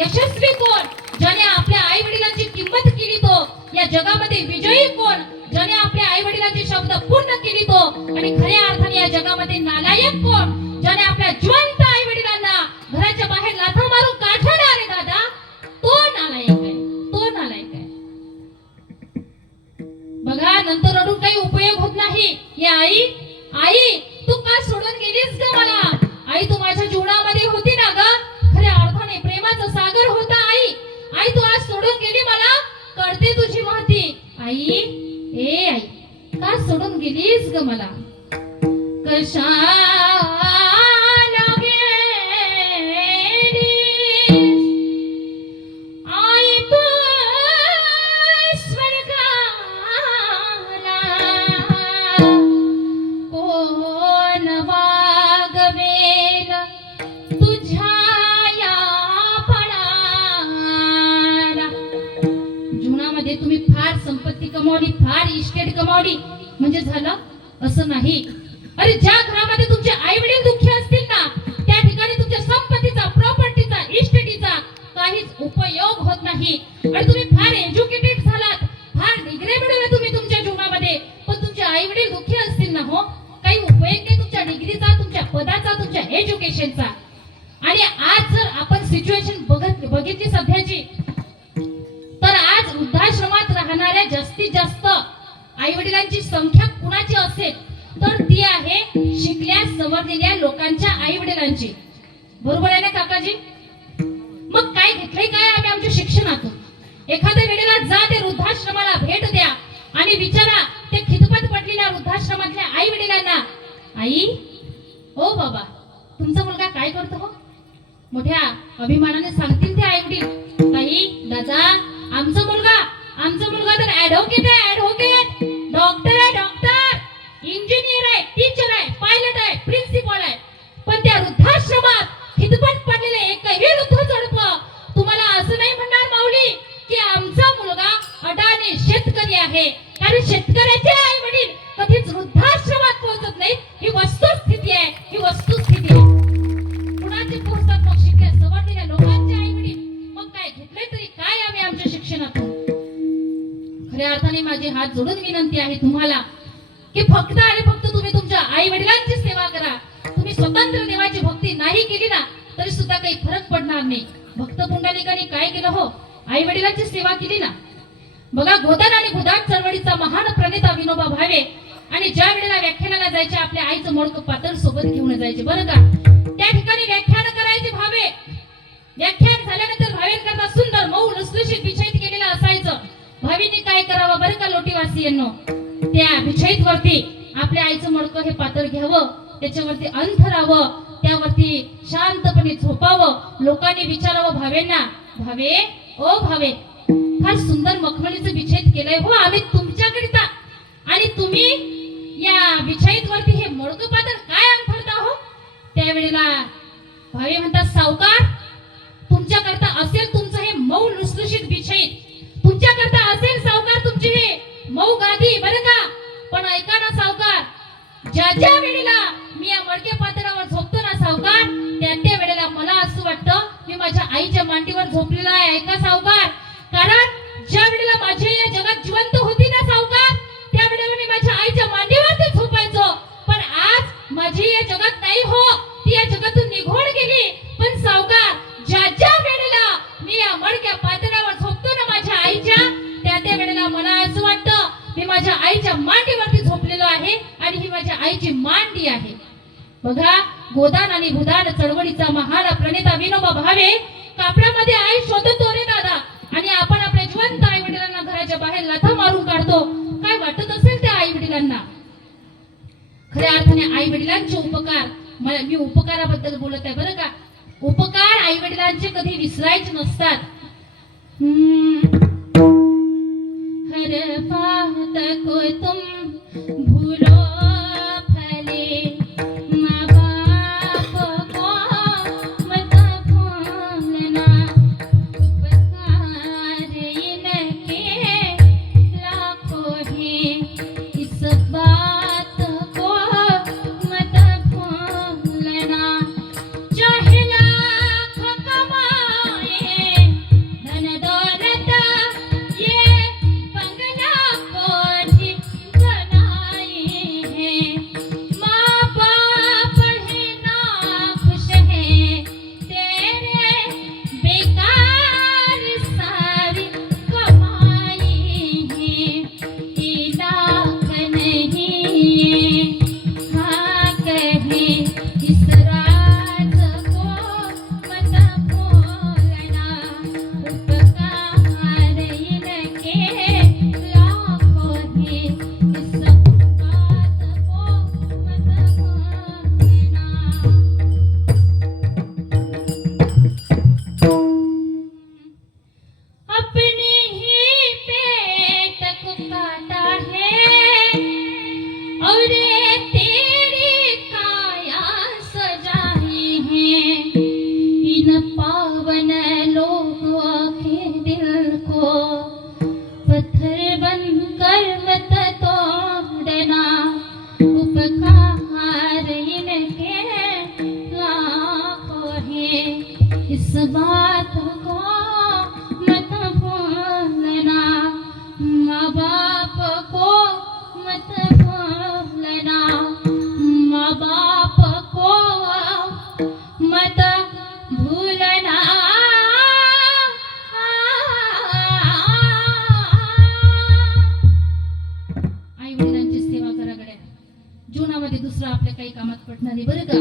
यशस्वी कोण, ज्याने आपल्या आई वडिलांची किंमत केली तो. या जगामध्ये विजयी कोण, ज्याने आपल्या आई वडिलांचे शब्द पूर्ण केली तो. आणि खऱ्या अर्थाने या जगामध्ये नालायक कोण, ज्याने आपल्या जिवंत आई वडिलांना घराच्या बाहेर लाथा मारून काढणार आहे दादा, तो नालायक आहे, तो नालायक आहे. बघा, नंतर रडून काही उपयोग होत नाही. या आई, आई तू का सोडून गेलीस ग मला? आई तू माझ्या जीवनामध्ये होती ना ग, खऱ्या अर्थाने प्रेमाचा सागर होता आई. आई तू आज सोडून गेली, मला कळते तुझी महती. आई, ए आई, का सोडून गेलीस ग मला? कशाला गेलीस आई तू स्वर्गाला, कोण वागवेल तुझ्या या पणाला? जीवनामध्ये तुम्ही फार संपत्ती कमावली, फार इस्टेट कमावली म्हणजे झालं असं नाही. अरे ज्या घरामध्ये तुमचे आई वडील दुःखी असतील ना, त्या ठिकाणी तुमच्या संपत्तीचा, प्रॉपर्टीचा, इस्टेटीचा काहीच उपयोग होत नाही. आणि तुम्ही फार एज्युकेटेड झालात, फार डिग्री मिळवल्या तुम्ही तुमच्या जीवनामध्ये, पण तुमचे आई वडील दुःखी असतील ना हो, काही उपयोग नाही तुमच्या डिग्रीचा, तुमच्या पदाचा, तुमच्या एज्युकेशनचा. आणि आज जर आपण सिच्युएशन बघितली सध्याची, व्याख्या कुणाची असेल तर ती आहे शिकल्या सवरलेल्या लोकांच्या आई वडिलांची. बरोबर आहे ना काकाजी? मग काय घेतलंय काय आम्ही आमच्या शिक्षणातून? एखाद्या वेळेला जा ते वृद्धाश्रमाला भेट द्या आणि विचारा ते खिदमत पडलेल्या वृद्धाश्रमातल्या आई वडिलांना, आई ओ बाबा तुमचा मुलगा काय करतो हो? मोठ्या अभिमानाने सांगतील ते आई वडील, ताई दादा आमचा मुलगा तर ऍडव्होकेट आहे, ऍडव्होकेट, डॉक्टर आहे, डॉक्टर, इंजिनियर आहे, टीचर आहे, पायलट आहे, प्रिन्सिपल आहे. पण त्या वृद्धाश्रमात खिदमत पडलेले एकही वृद्ध जोडपं तुम्हाला असं नाही म्हणणार माऊली की आमचा मुलगा अडाणी शेतकरी आहे. कारण शेतकऱ्याचे आई वडील कधीच वृद्धाश्रमात पोहोचत नाहीत. ही वस्तुस्थिती आहे, ही वस्तुस्थिती आहे. कुणाचे पोहोचतात मग? शिकल्या सवरलेल्या लोकांचे आई वडील. मग काय घेतले तरी काय आम्ही आमच्या शिक्षणातून? खऱ्या अर्थाने माझी हात जोडून विनंती आहे तुम्हाला की फक्त आणि फक्त तुम्ही तुमच्या आई वडिलांची सेवा करा. तुम्ही स्वतंत्र देवाची भक्ती नाही केली ना तरी सुद्धा काही फरक पडणार नाही. भक्त पुंडलिकाने काय केलं हो? आई वडिलांची सेवा केली ना. बघा गोदान आणि गुदान चळवळीचा महान प्रणेता विनोबा भावे आणि ज्या वेळेला व्याख्यानाला जायचे आपल्या आईचं मोडकं पातळ सोबत घेऊन जायचे बरं का. त्या ठिकाणी व्याख्यान करायचे भावे. व्याख्यान झाल्यानंतर भावेंकरता सुंदर मऊ लुसलुशीत विषयित केलेलं असायचं. भावींनी काय करावं बरं का लोटीवासीयांनो? त्या विषयित वरती आपल्या आईचं मडकं हे पातळ घ्यावं, त्याच्यावरती अंथरावं, त्यावरती शांतपणे झोपावं. लोकांनी विचारावं भावेंना, भावे ओ भावे फार सुंदर मखमलीचं विषयित केलंय हो आम्ही तुमच्याकरिता, आणि तुम्ही या विषयित वरती हे मडकं पातळ काय अंथरता हो? त्यावेळेला भावे म्हणतात, सावकार तुमच्याकरता असेल तुमचं हे मऊ लुसलुशीत विषयित, तुमच्याकरता असेल सावकार तुमची हे मऊ गादी बरं का. पण ऐका ना सावकार, ज्या वेळेला मी या मडक्या पातळावर झोपतो ना सावकार, त्या वेळेला मला असं वाटतं मी माझ्या आईच्या मांडीवर झोपलेला आहे. ऐका सावकार, कारण ज्या वेळेला माझी आई या जगात जिवंत होती ना सावकार, त्या वेळेला मी माझ्या आईच्या मांडीवर झोपायचो. पण आज माझी या जगात नाही हो, ती या जगातून निघून गेली. पण सावकार ज्या वेळेला मी या मडक्या पातळावर झोपतो ना माझ्या आईच्या, त्या वेळेला मला असं वाटतं मी माझ्या आईच्या मांडीवरती झोपलेलो आहे आणि ही माझ्या आईची मांडी आहे. बघा गोदान आणि गुदान चळवळीचा महान प्रणेता विनोबा भावे कापडामध्ये आई शोधतो रे दादा, आणि आपण आपल्या जिवंत आई वडिलांना घराच्या बाहेर लाथा मारून काढतो. काय वाटत असेल त्या आई वडिलांना? खऱ्या अर्थाने आई वडिलांचे उपकार, मी उपकाराबद्दल बोलत आहे बरं का. उपकार आई वडिलांचे कधी विसरायचे नसतात. हर बात को तुम भूलो भले, माँ बाप को मत भूलना, उपकार इनके लाखों हैं, इस बात को मत भूलना. चाहे लाख कमाए धन दौलत, ये बंगला कोठी बनाए हैं, माँ बाप है ना खुश है तेरे, बेकार सारी कमाई है. ये लाख नहीं हाँ कहे इस राज को मत भूलना, उपकार इनके लाखों हैं, इस बात को मत भूलना. अपनी ही पेट को काटा है और तेरी काया सजाई है. इन पावन लोगों के दिल को पत्थर बनकर मत तोड़ना, उपकार इनके लाखों हैं, इस बात को मत भूलना, माँ बाप को मत भूलना, माँ बाप को मत भूलना. आई वडिलांची सेवा जीवनामध्ये दुसरं आपल्या काही कामात पडणार नाही बरं का.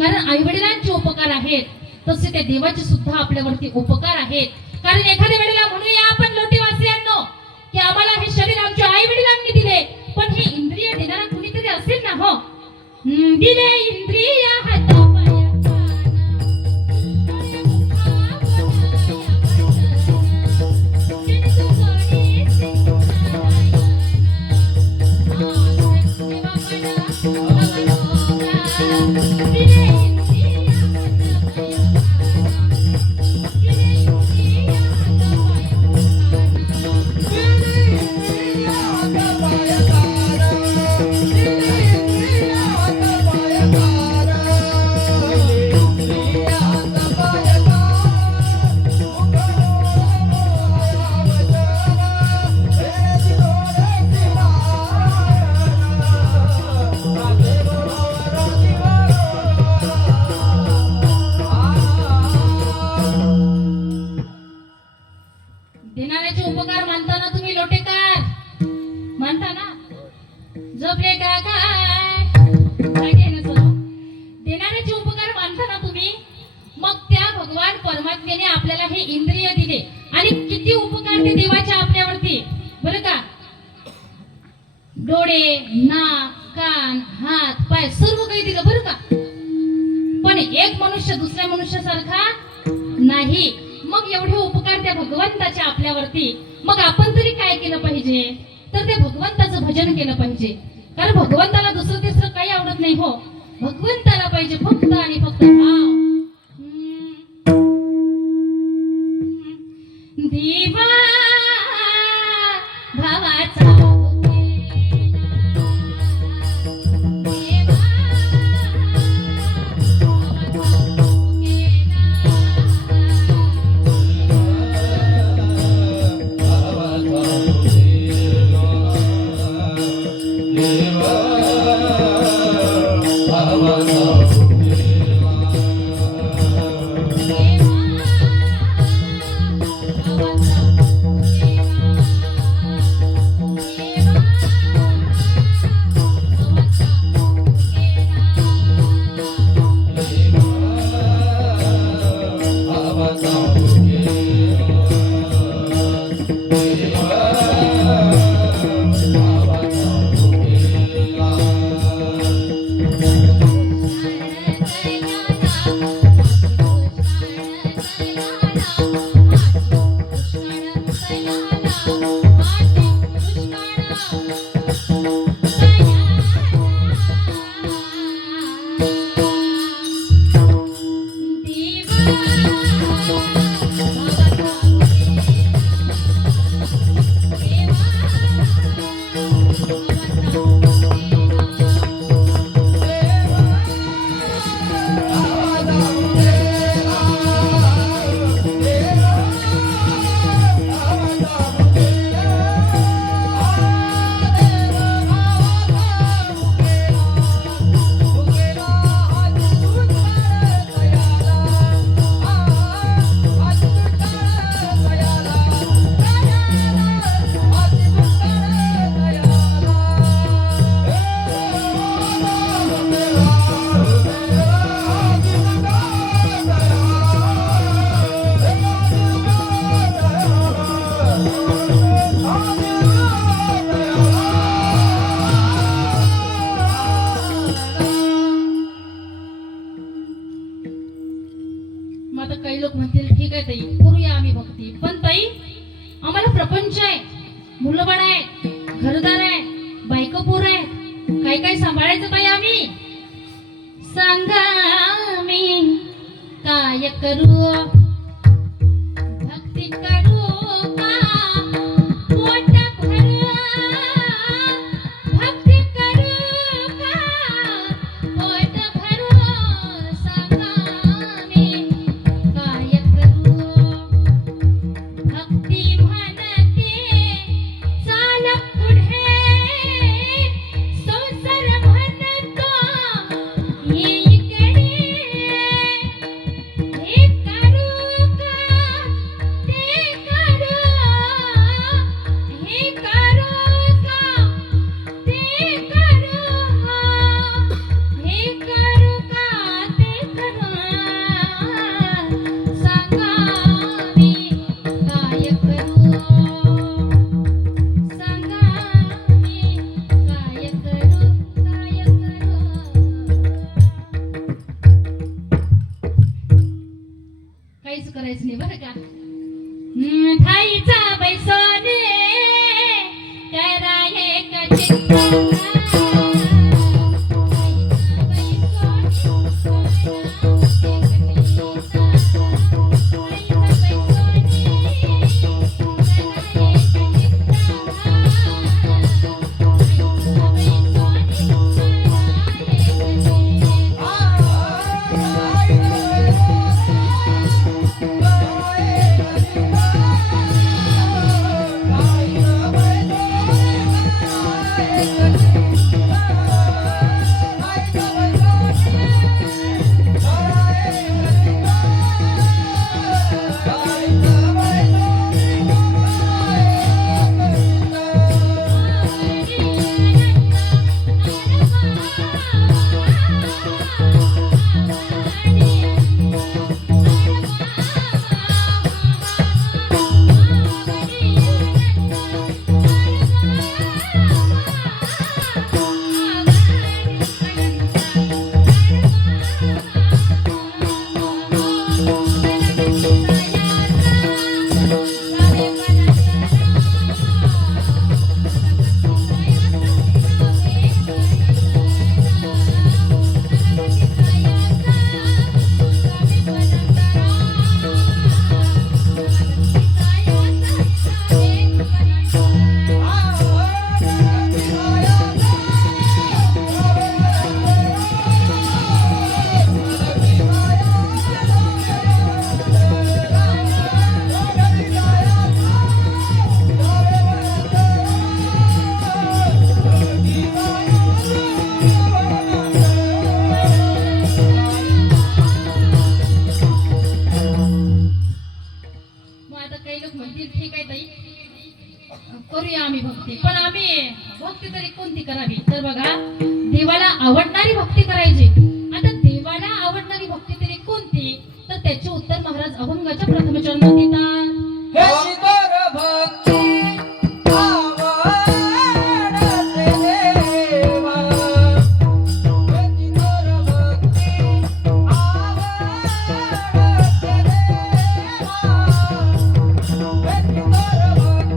कारण आई वडिलांचे उपकार आहेत तसे त्या देवाचे सुद्धा आपल्यावरती उपकार आहेत. कारण एखाद्या वेळेला म्हणूया आपण लोटीवासियांनो की आम्हाला हे शरीर आमच्या आई वडिलांनी दिले, पण हे इंद्रिय देणारा कुणीतरी असेल ना. हो दिले इंद्रिय हात पाय देणाऱ्याचे उपकार मानताना तुम्ही लोटेकार मानता ना. झोपले का काय देणाऱ्याचे उपकार मानताना तुम्ही. मग त्या भगवान परमात्म्याने आपल्याला हे इंद्रिय दिले आणि किती उपकार ते देवाच्या आपल्यावरती बरं का. डोळे नाक कान हात पाय सर्व काही दिलं बरं का. पण एक मनुष्य दुसऱ्या मनुष्यासारखा नाही. मग एवढे उपकार त्या भगवंताच्या आपल्यावरती. मग आपण तरी काय केलं पाहिजे तर ते भगवंताचं भजन केलं पाहिजे. कारण भगवंताला दुसरं तिसरं काही आवडत नाही. हो भगवंताला पाहिजे फक्त आणि फक्त भाव. देवा भावाचा काही लोक म्हणतील ठीक आहे ताई करूया आम्ही भक्ती. पण ताई आम्हाला प्रपंच आहे, मुलंबाळ आहे, घरदार आहे, बायको पोर आहे, काय काय सांभाळायचं ताई आम्ही. सांगा मी काय करू, भक्ती करू का पोट भरू, भक्ती करू का पोट भरू. सांगा मी काय करू, भक्ती म्हणते चाल पुढे, संसार म्हणतो ये इकडे. हे करू देवाला आवडणारी भक्ती करायची. आता देवाला आवडणारी भक्ती तरी कोणती, तर त्याचे उत्तर महाराज अभंगाच्या प्रथम चरणात देतात. ह्याची तर भक्ती आवडते देवा. ह्याची तर भक्ती आवडते देवा. ह्याची तर भक्ती आवडते देवा. ह्याची तर भक्ती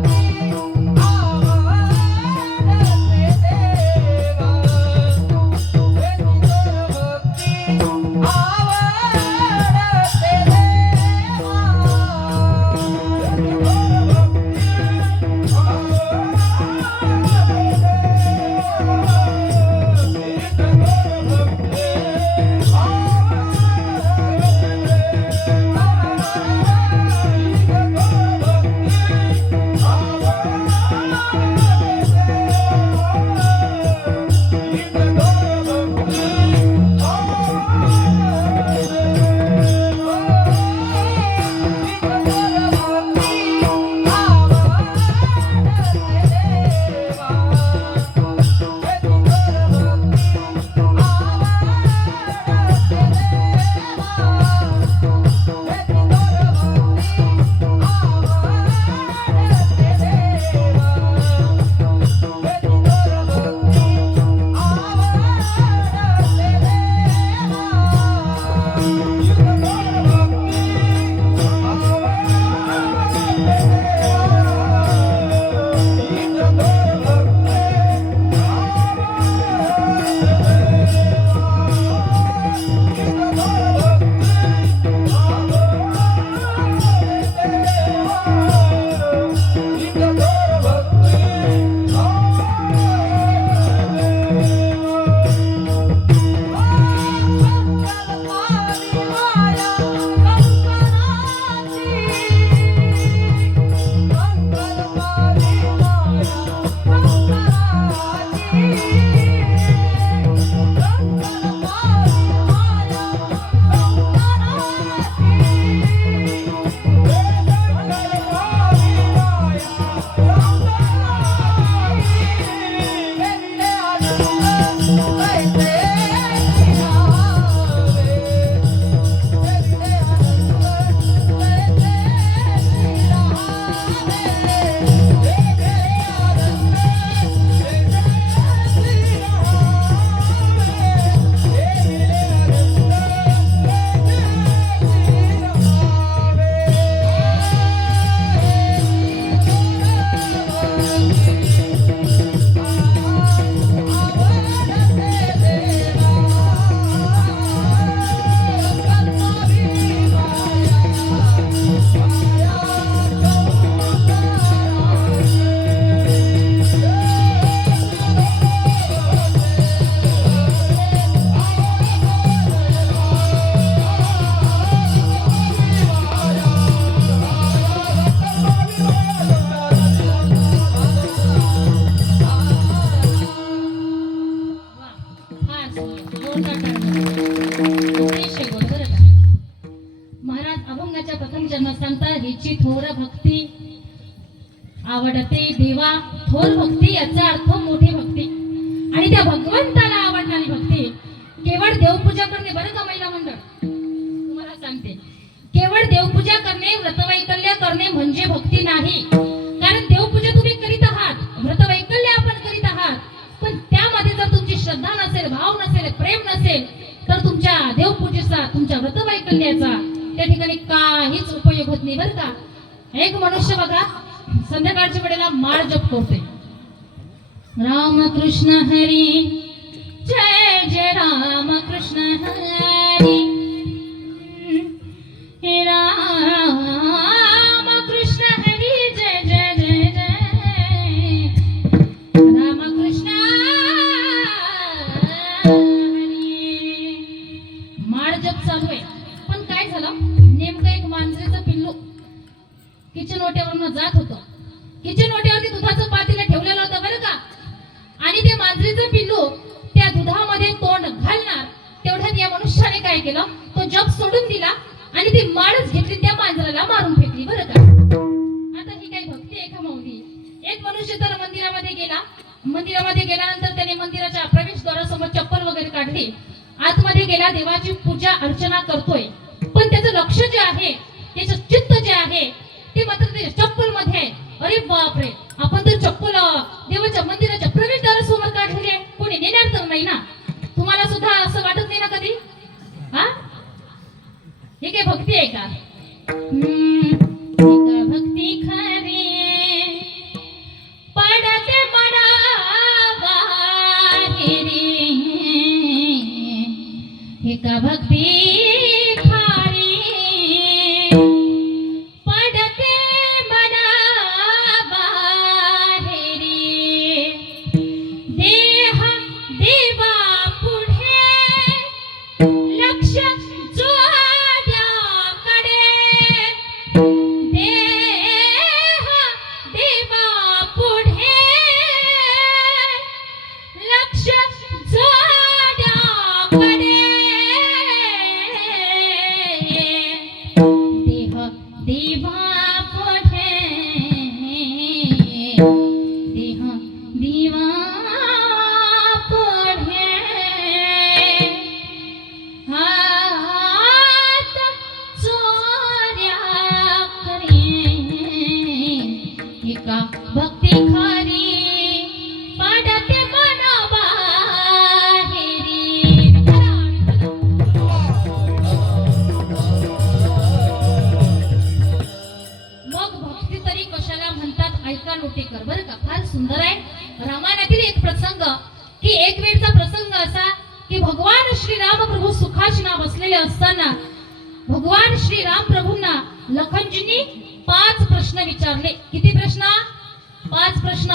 आवडते महाराज अभंगाच्या प्रथम जन्मात सांगतात हिची थोर भक्ती आवडते देवा. थोर भक्ती याचा अर्थ मोठी भक्ती आणि त्या भगवंताला आवडणारी भक्ती. केवळ देवपूजा करणे बरं का महिला मंडळ, तुम्हाला सांगते, केवळ देवपूजा करणे व्रतवैकल्य करणे म्हणजे भक्ती नाही. कारण देवपूजा तुम्ही करीत आहात, व्रतवैकल्य आपण करीत आहात, पण त्यामध्ये जर तुमची श्रद्धा नसेल, भाव नसेल, प्रेम नसेल, तर तुमच्या देवपूजेचा, तुमच्या व्रतवैकल्याचा त्या ठिकाणी काहीच उपयोग होत नाही बरं का. एक मनुष्य बघा संध्याकाळच्या वेळेला माळ जप करते, राम कृष्ण हरी जय जय राम कृष्ण हरी राम कृष्ण हरी जय जय जय जय राम कृष्ण हरी. माळ जप चालू आहे, पण काय झालं नेमकं एक मांजरीचं पिल्लू किचन ओट्यावरून जात होतं. किचन ओट्यावरती दुधाचं पातेलं ठेवलेलं होतं बरं का. आणि ते मांजरीचं पिल्लू त्या दुधामध्ये तोंड घालणार तेवढ्यात या मनुष्याने काय केलं, तो जप सोडून दिला आणि ती माळच घेतली, त्या मांजराला मारून फेकली बरं का. आता ही काही भक्ती आहे का माऊली. एक मनुष्य तर मंदिरामध्ये गेला, मंदिरामध्ये गेल्यानंतर त्याने मंदिराच्या प्रवेशद्वारासमोरच्या व्यक्ती आतमध्ये गेला, देवाची पूजा अर्चना करतोय, पण त्याचं लक्ष जे आहे, त्याचं चित्त जे आहे ते मात्र ते चप्पल मध्ये आहे. अरे बापरे, आपण तर चप्पल देवाच्या मंदिराच्या प्रवेशद्वारासमोर काढलेली आहे, कोणी नेणार तर नाही ना. तुम्हाला सुद्धा असं वाटत नाही ना कधी? हा, हे काय भक्ती आहे का? हे का भक्ती खरी पडते मना बाहेरी, हे का भक्ती खरी पडते मना बाहेरी, देह देवा पुढे लक्ष जोड्याकडे, देह देवा पुढे लक्ष जोड्याकडे, देह देवा पुढे, देह देवा पुढे, हात चोऱ्याकडे, हे का भक्ती खरी पडते मना बाहेरी. मग भक्ती तरी कशाला म्हणतात, ऐका लोटेकर, बरं का, फार सुंदर आहे. रामायणातील एक प्रसंग, की एक वेळचा प्रसंग असा की भगवान श्रीराम प्रभू सुखासना बसलेले असताना भगवान श्रीराम प्रभूंना लखनजींनी 5 प्रश्न विचारले. किती प्रश्न? 5 प्रश्न.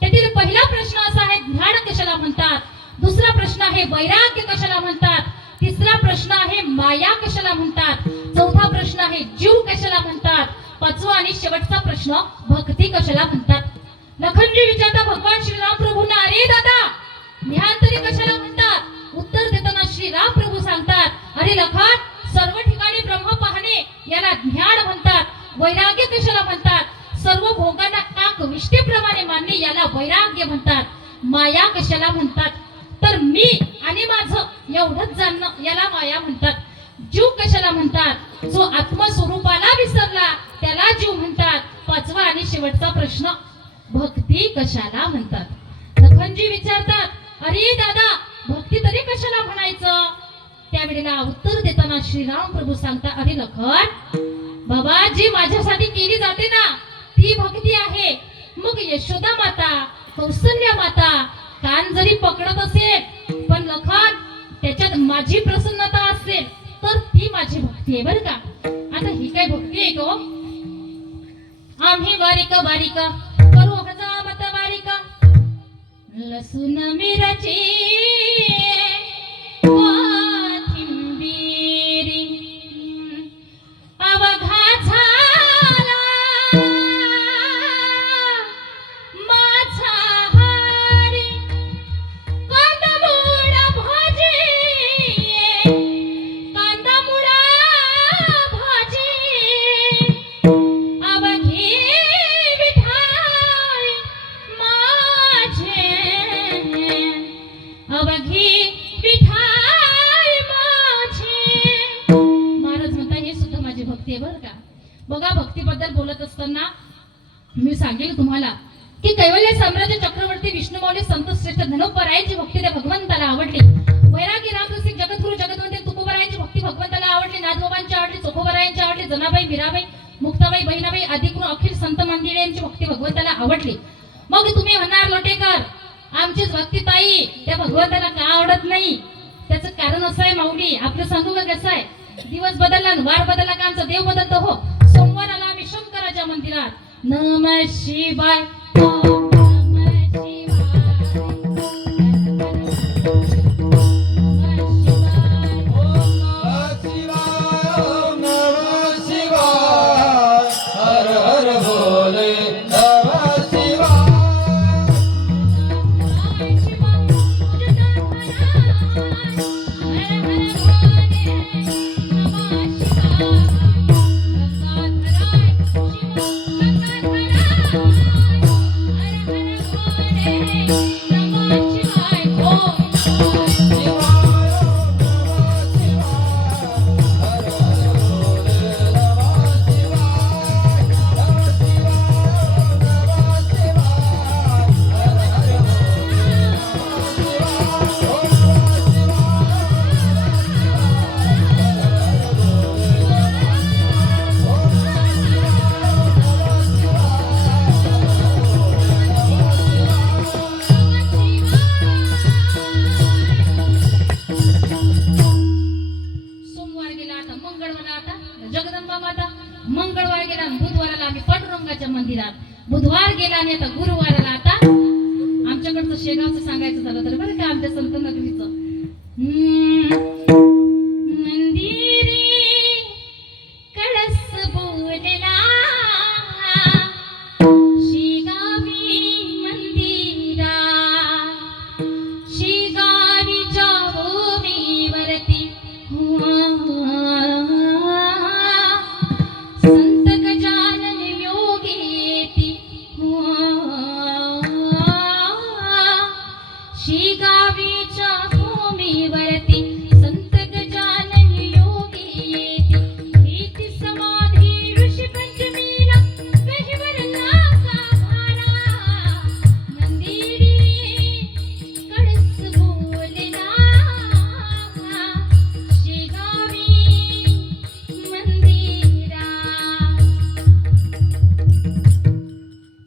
त्यातील पहिला प्रश्न असा आहे, ध्यान कशाला म्हणतात? दुसरा प्रश्न आहे, वैराग्य कशाला म्हणतात? तिसरा प्रश्न आहे, माया कशाला म्हणतात? चौथा प्रश्न आहे, जीव कशाला म्हणतात? पाचवा आणि शेवटचा प्रश्न, भक्ती कशाला म्हणतात? लखनजी विचारता भगवान श्रीराम प्रभूंना, अरे दादा, ध्यान तरी कशाला म्हणतात? उत्तर देताना श्रीराम प्रभू सांगतात, अरे लखन, सर्व ठिकाणी ब्रह्म पाहणे याला ध्यान म्हणतात. वैराग्य कशाला म्हणतात? सर्व भोगांना काक विष्ठेप्रमाणे मानणे याला वैराग्य म्हणतात. माया कशाला म्हणतात? तर मी आणि माझं एवढंच जाणणं याला माया म्हणतात. जीव कशाला म्हणतात? जो आत्मस्वरूपाला विसरला त्याला जीव म्हणतात. पाचवा आणि शेवटचा प्रश्न, भक्ती कशाला म्हणतात? लखनजी विचारतात, अरे दादा, भक्ती तरी कशाला म्हणायचं? त्यावेळेला उत्तर देताना श्रीराम प्रभू सांगतात, अरे लखन बाबा, जी माझ्यासाठी केली जाते ना ती भक्ती आहे. मग यशोदा माता, कौसल्या माता कान जरी पकडत असेल, पण लखन त्याच्यात माझी प्रसन्नता असेल तर ती माझी भक्ती आहे, बरं का. आता ही काय भक्ती आहे गो? आम्ही बारीक बारीक करू हजामत बारीक, लसूण मिरची कोथिंबीरी अवघा झाला माझा हारी, कंदमुळ भाजी, कंदमुळ भाजी, अवघी विठाई माझे, अवघी विठाई माझे. महाराज म्हणता, हे सुद्धा माझी भक्ती आहे, बरं का. बघा, भक्तीबद्दल बोलत असताना मी सांगेल तुम्हाला की कैवल्य साम्राज्य चक्रवर्ती विष्णुमौली संत श्रेष्ठ धनुपरायांची भक्ती त्या भगवंताला आवडली. वैरागी रामरसिक जगद्गुरु जगदवंते तुकोबरायांची भक्ती भगवंताला आवडली. नाथबाबांची आवडली, चोखोबरायांची आवडली, जनाबाई, मीराबाई, मुक्ताबाई, बहिणाबाई आदी करून अखिल संत मंडळींची भक्ती भगवंताला आवडली. मग तुम्ही म्हणणार, लोटेकर, आमचीच भक्ती ताई त्या भगवंताला का आवडत नाही? त्याचं कारण असं आहे माऊली, आपलं सांगू का कसं आहे? दिवस बदलला, वार बदलला का आमचा देव बदलतो हो. सोमवाराला आम्ही शंकराच्या मंदिरात नमः शिवाय, ओम नमः शिवाय, नमः शिवाय, ओम नमः शिवाय, हर हर भोले नमः शिवाय. नमः शिवाय, ओम नगरीचं. मंदिरी कळस बोलला शिगावी मंदिरा शिगावीच्या भूमीवरती संत गजानन योगी येती शिगावीच्या भूमीवरती संत गजानन योगी येती प्रीती समाधी ऋषी पंचमीला गहिवरला गाभारा मंदिरी कळस बोलला शिगावी मंदिरा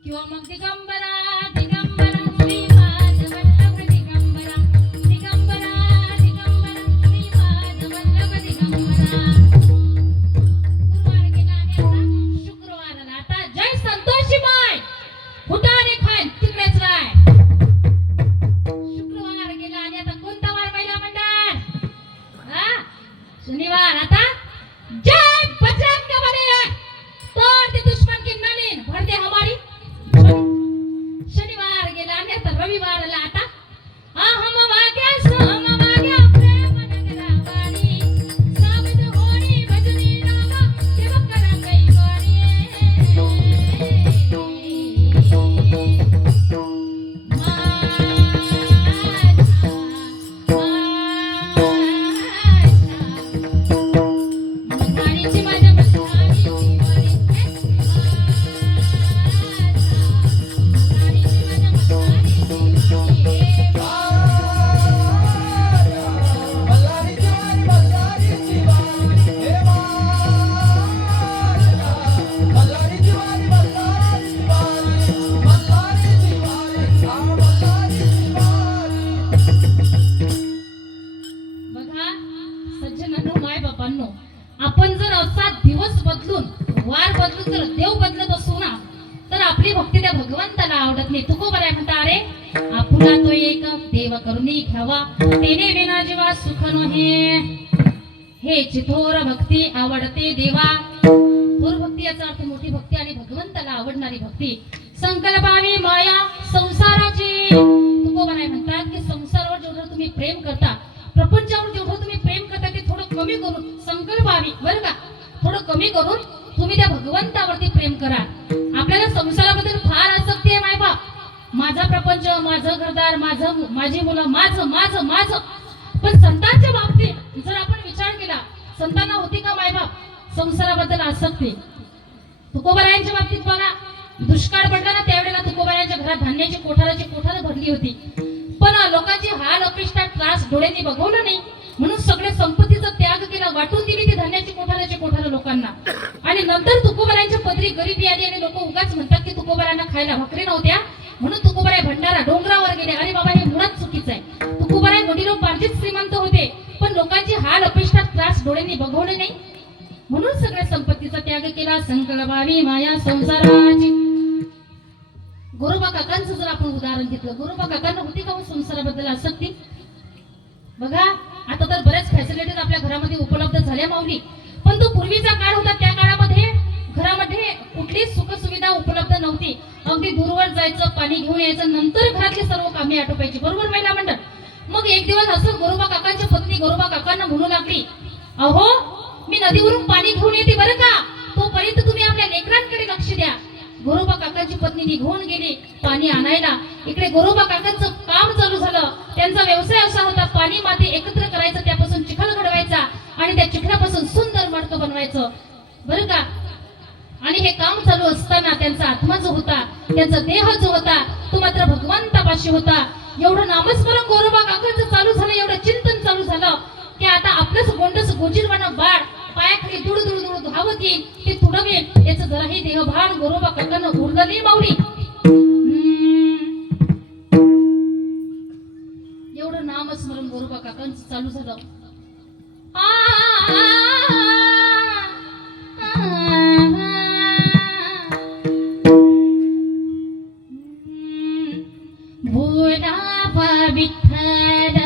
किंवा मग दिगंबरा दिगंबरा श्रीपाद वल्लभ दिगंबरा दिगंबरा दिगंबरा श्रीपाद वल्लभ दिगंबरा. गुरुवार गेला आणि आता शुक्रवार आला. आता जय संतोषी माय फुटाने खाय तिकडेच राय. शुक्रवार गेला आणि आता कोणता वार महिला मंडळ? हा शनिवार. आता जय बजरंग बली तोड़ दे दुश्मन की नलीन भर दे हमारी. शनिवार गेला आणि आता रविवार आला. आता हम वाग्या प्रेम नगरावाणी सावध होणी भजनी रामा सेवक करा कैवारी. मगारीची माझ्या मस्तानीची वारी मल्हारी जिवारी मल्हारी जिवारी हे मल्हारी जिवारी मल्हारी जिवारी मल्हारी जिवारी मल्हारी जिवारी. बघा सज्जनांनो माय बापांनो आपण जर असा दिवस बदलून वार बदलून जर देव बदलत असू ना तर आपली भक्ती त्या भगवंताला आवडत नाही. तुकोबराय म्हणता अरे आपुला तो एक देव करुणी घ्यावा तेने विना जीवा सुख नहे. हे चिथोर भक्ती आवडते देवा. थोर भक्ती याचा अर्थ मोठी भक्ती आणि भगवंताला आवडणारी भक्ती. संकल्पावी माया संसाराची. तुकोबराय म्हणतात की संसारावर जेवढं तुम्ही प्रेम करता प्रपंचावर जेवढं तुम्ही प्रेम करता ते थोडं कमी करून संकल्पावी बरं का थोडं कमी करून तुम्ही त्या भगवंतावरती प्रेम करा. आपल्याला संसाराबद्दल फार आसक्ती आहे मायबाप. माझा प्रपंच माझं घरदार माझी मुलं माझं माझं माझं. पण संतांच्या बाबतीत जर आपण विचार केला संतांना होती का मायबाप संसाराबद्दल आसक्ती? तुकोबारायांच्या बाबतीत बघा दुष्काळ पडला ना त्यावेळेला तुकोबारायांच्या घरात धान्याची कोठार भरली होती. पण लोकांची हाल अपेक्षा त्रास डोळ्यांनी बघवलं नाही म्हणून सगळे संपत्तीचा त्याग केला वाटून दिली ती धान्याची कोठार लोकांना. आणि नंतर तुकोबारायांच्या पदरी गरिबी आली आणि लोक उगाच म्हणतात की तुकोबारायांना खायला भाकरी नव्हत्या म्हणून तुकोबाराय भंडारा डोंगरावर गेले. अरे बाबा हे मुळात चुकीचं आहे. तुकोबाराय वडिलोपार्जित श्रीमंत होते पण लोकांची हाल अपेक्षा त्रास डोळ्यांनी बघवले नाही म्हणून सगळ्या संपत्तीचा त्याग केला. संकल्पावी माया संसाराची. गोरोबा काकांचं जर आपण उदाहरण घेतलं गोरोबा काकांना होती का संसाराबद्दल आसक्ती? बघा आता तर बऱ्याच फॅसिलिटीज आपल्या घरामध्ये उपलब्ध झाल्या माऊली. पण तो पूर्वीचा काळ होता त्या काळामध्ये घरामध्ये कुठलीच सुखसुविधा उपलब्ध नव्हती. अगदी दूरवर जायचं पाणी घेऊन यायचं नंतर घरातली सर्व कामे आटोपायची बरोबर महिला मंडळ. मग एक दिवस असं गोरोबा काकांची पत्नी गोरोबा काकांना म्हणू लागली अहो मी नदीवरून पाणी घेऊन येते बरं का तोपर्यंत तुम्ही आपल्या लेकरांकडे लक्ष द्या. गोरोबा काकांची पत्नी निघून गेली पाणी आणायला. इकडे गोरोबा काकांचं काम चालू झालं. त्यांचा व्यवसाय असा होता पाणी माती एकत्र करायचं त्यापासून चिखल घडवायचा आणि त्या चिखलापासून सुंदर मडकं बनवायचं बरं का. आणि हे काम चालू असताना त्यांचा आत्मा जो होता त्यांचा देह जो होता तो मात्र भगवंतापाशी होता. एवढं नामस्मरण गोरोबा काकांचं चालू झालं एवढं चिंतन चालू झालं की आता आपलंच गोंडस गोजीरवाणं बाळ पायाखाली दुड दुड दुड धावत येईल ते तुडवेल याचं जराही देहभान गोरोबा काकांना उरलं नाही माऊली. एवढं नामस्मरण गोरोबा काकांचं चालू झालं. भोला विठ्ठल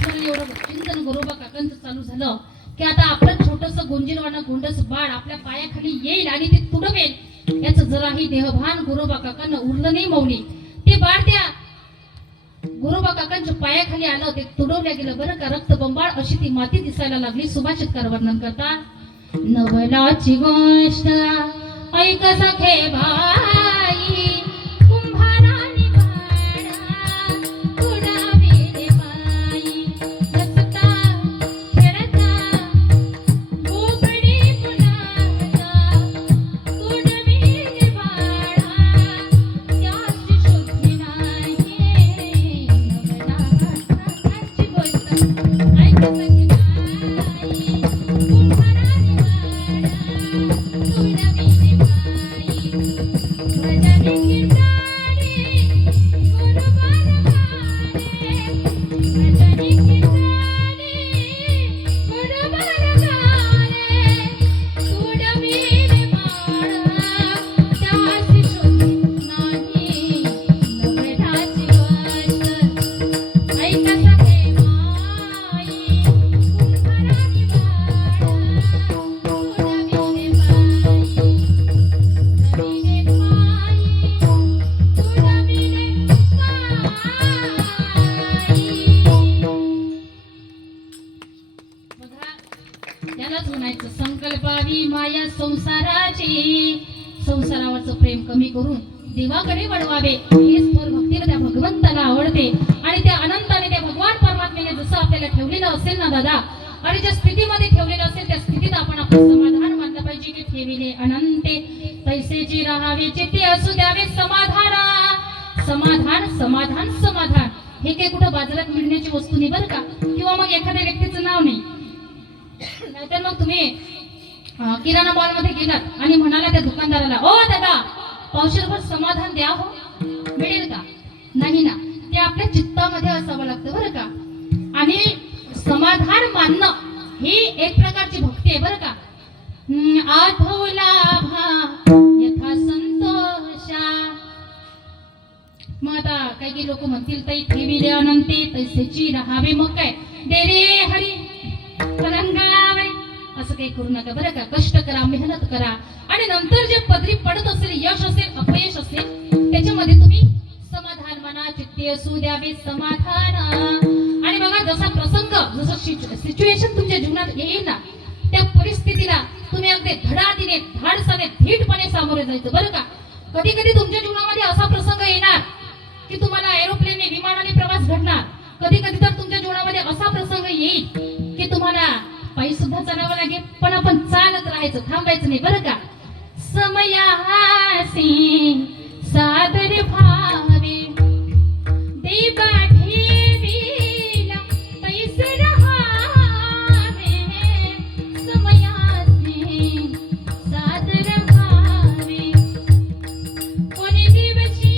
नामस्मरण एवढं चिंतन गोरोबा काकांचं चालू झालं की आता आपलं छोटंसं गोंजीरवाणं गोंडस बाळ आपल्या पायाखाली येईल आणि ते तुडवेल याचं जराही देहभान गोरोबा काकांना उरलं नाही मौली. ते बाळ त्या गोरोबा काकांच्या पायाखाली आलं, ते तुडवल्या गेलं बरं का. रक्तबंबाळ अशी ती माती दिसायला लागली. सुभाषितकार वर्णन करता, नवलाची गोष्ट ऐक सखे भाई, कुंभाराने वाडा तुडावेले बाई, हसता खेळता गोबडी मुलाचा तुडवेले बाळा, त्याची शुद्धी नाही. नवलाची गोष्ट ऐक सखे भाई, कुंभाराने वाडा तुडवेले बाई, भजनी कीर्तने गुरुबार गाणे, भजनी कीर्तने गुरुबार गाणे, तुडवेले बाळा, त्यासी शुद्धी नाही. नवलाची गोष्ट ऐक सखे माई, कुंभाराने वाडा तुडवेले बाई, तुडविले बाई, तुडविले बाई. बघा, त्यालाच म्हणायचं संकल्पावी माया संसाराची. संसारावरचं प्रेम कमी करून देवाकडे वळवावे. हेच फळ भक्तीला त्या भगवंताला आवडते. आणि त्या अनंताने त्या भगवान परमात्म्याने जसं आपल्याला ठेवलेलं असेल ना दादा, आणि ज्या स्थितीमध्ये ठेवलेलं असेल त्या स्थितीत आपण आपलं समाधान मानलं पाहिजे की ठेविले अनंते तैसेची राहावे, चित्ती असू द्यावे समाधान. समाधान समाधान समाधान हे काही कुठं बाजारात मिळण्याची वस्तू नाही बरं का, किंवा मग एखाद्या व्यक्तीचं नाव नाही. नाहीतर मग तुम्ही किराणा मॉल मध्ये गेलात आणि म्हणाला त्या दुकानदाराला, ओ दादा पावशेरभर समाधान द्या हो, मिळेल का? नाही ना, ते आपल्या चित्तामध्ये असावं लागतं बरं का. आणि समाधान मानणं ही एक प्रकारची भक्ती आहे बरं का. आठवला भा यथा संतोषा. मग आता काही लोक म्हणतील ताई ठेविले अनंते तैसेची राहावे, मग काय दे रे हरी रंगावे, असं काही करू नका बरं का. कष्ट करा, मेहनत करा, आणि नंतर जे पदरी पडत असेल, यश असेल, अपयश असेल, त्याच्यामध्ये तुम्ही समाधान माना, चित्ती असू द्यावे समाधान. आणि बघा जसा प्रसंग, जसं सिच्युएशन तुमच्या जीवनात येईल ना, त्या परिस्थितीला तुम्ही अगदी धडाधीने, धाडसाने, धीटपणे सामोरे जायचं बरं का. कधी कधी तुमच्या जीवनामध्ये असा प्रसंग येणार की तुम्हाला एरोप्लेनने, विमानाने प्रवास घडणार. कधी कधी तर तुमच्या जीवनामध्ये असा प्रसंग येईल की तुम्हाला पायी सुद्धा चालावं लागेल, पण आपण चालत राहायचं, थांबायचं नाही बरं का. समयासी सादर भावे देवा ठेविला तैसे रहावे, समयासी सादर भावे, कोणी दिवशी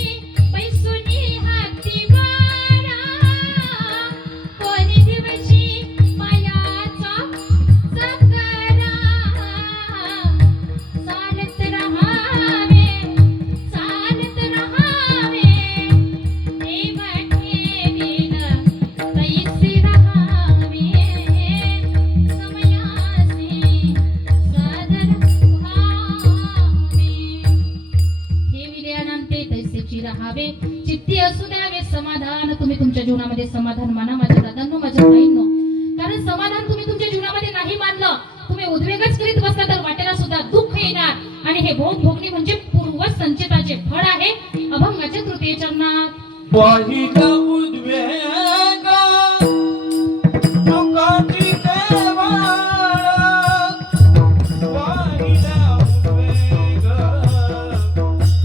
पैसुनी हाती वारा, कोणी दिवशी मायाचा चकरा, चालत रहावे, चालत रहावे, देवा ठेविला तैसे रहावे, समयासी सादर भावे. ठेविले अनंते तैसेची राहावे, चित्ती असू द्यावे समाधान. तुम्ही तुमच्या जीवनामध्ये समाधान माना माझ्या दादांनो, माझ्या ताईंनो. कारण समाधान तुम्ही तुमच्या जीवनामध्ये नाही मानलं, तुम्ही उद्वेगच करीत बसला तर वाटेला सुद्धा दुःख येणार. आणि हे भोग भोगणे म्हणजे पूर्व संचिताचे फळ आहे. अभंगाच्या तृतीय चरणात वाहिला उद्वेग दुःखाची देवाळा, वाहिला उद्वेग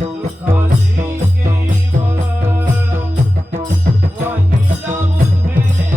दुःखाची केवळ, वाहिला उद्वेग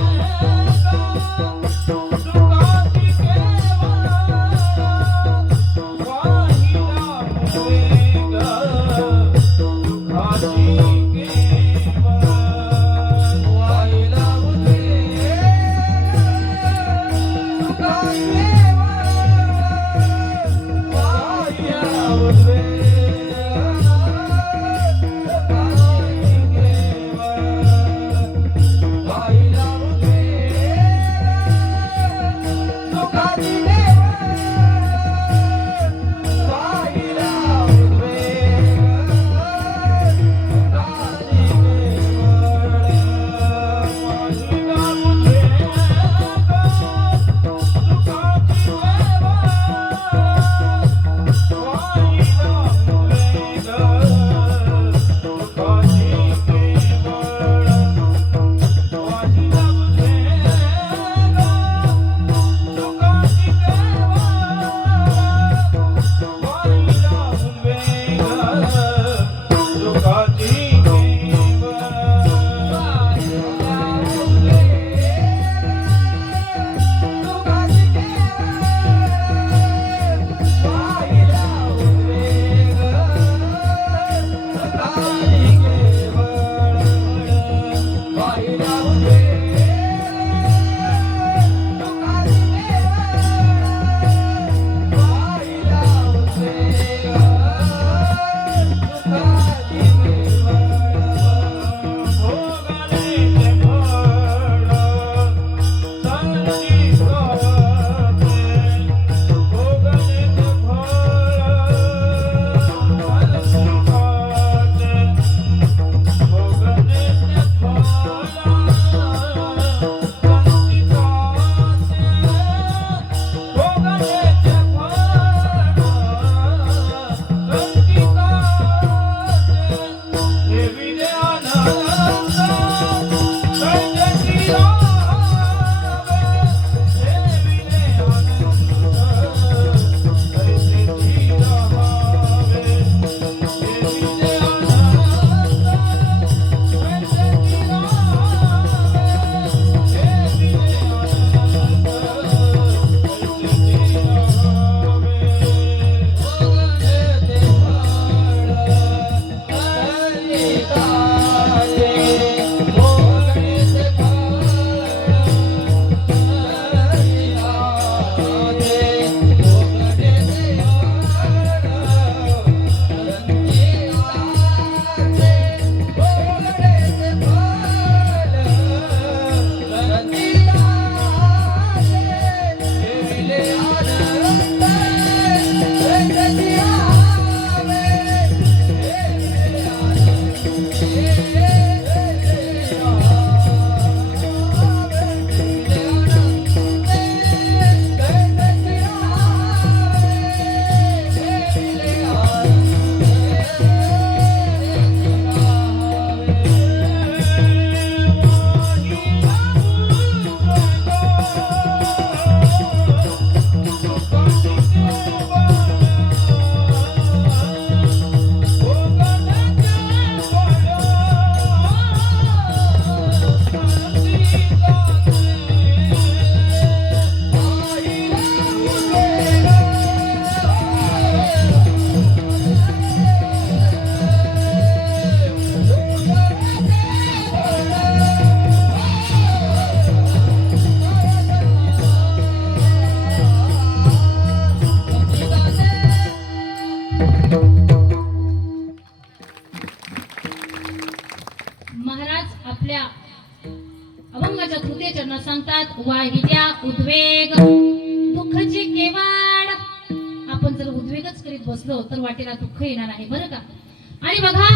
गुरुदेव चरणात सांगतात वाहिल्या उद्वेग दुःखची केवाड. आपण जर उद्वेगच करीत बसलो तर वाटेला दुःख येणार आहे बरं का. आणि बघा,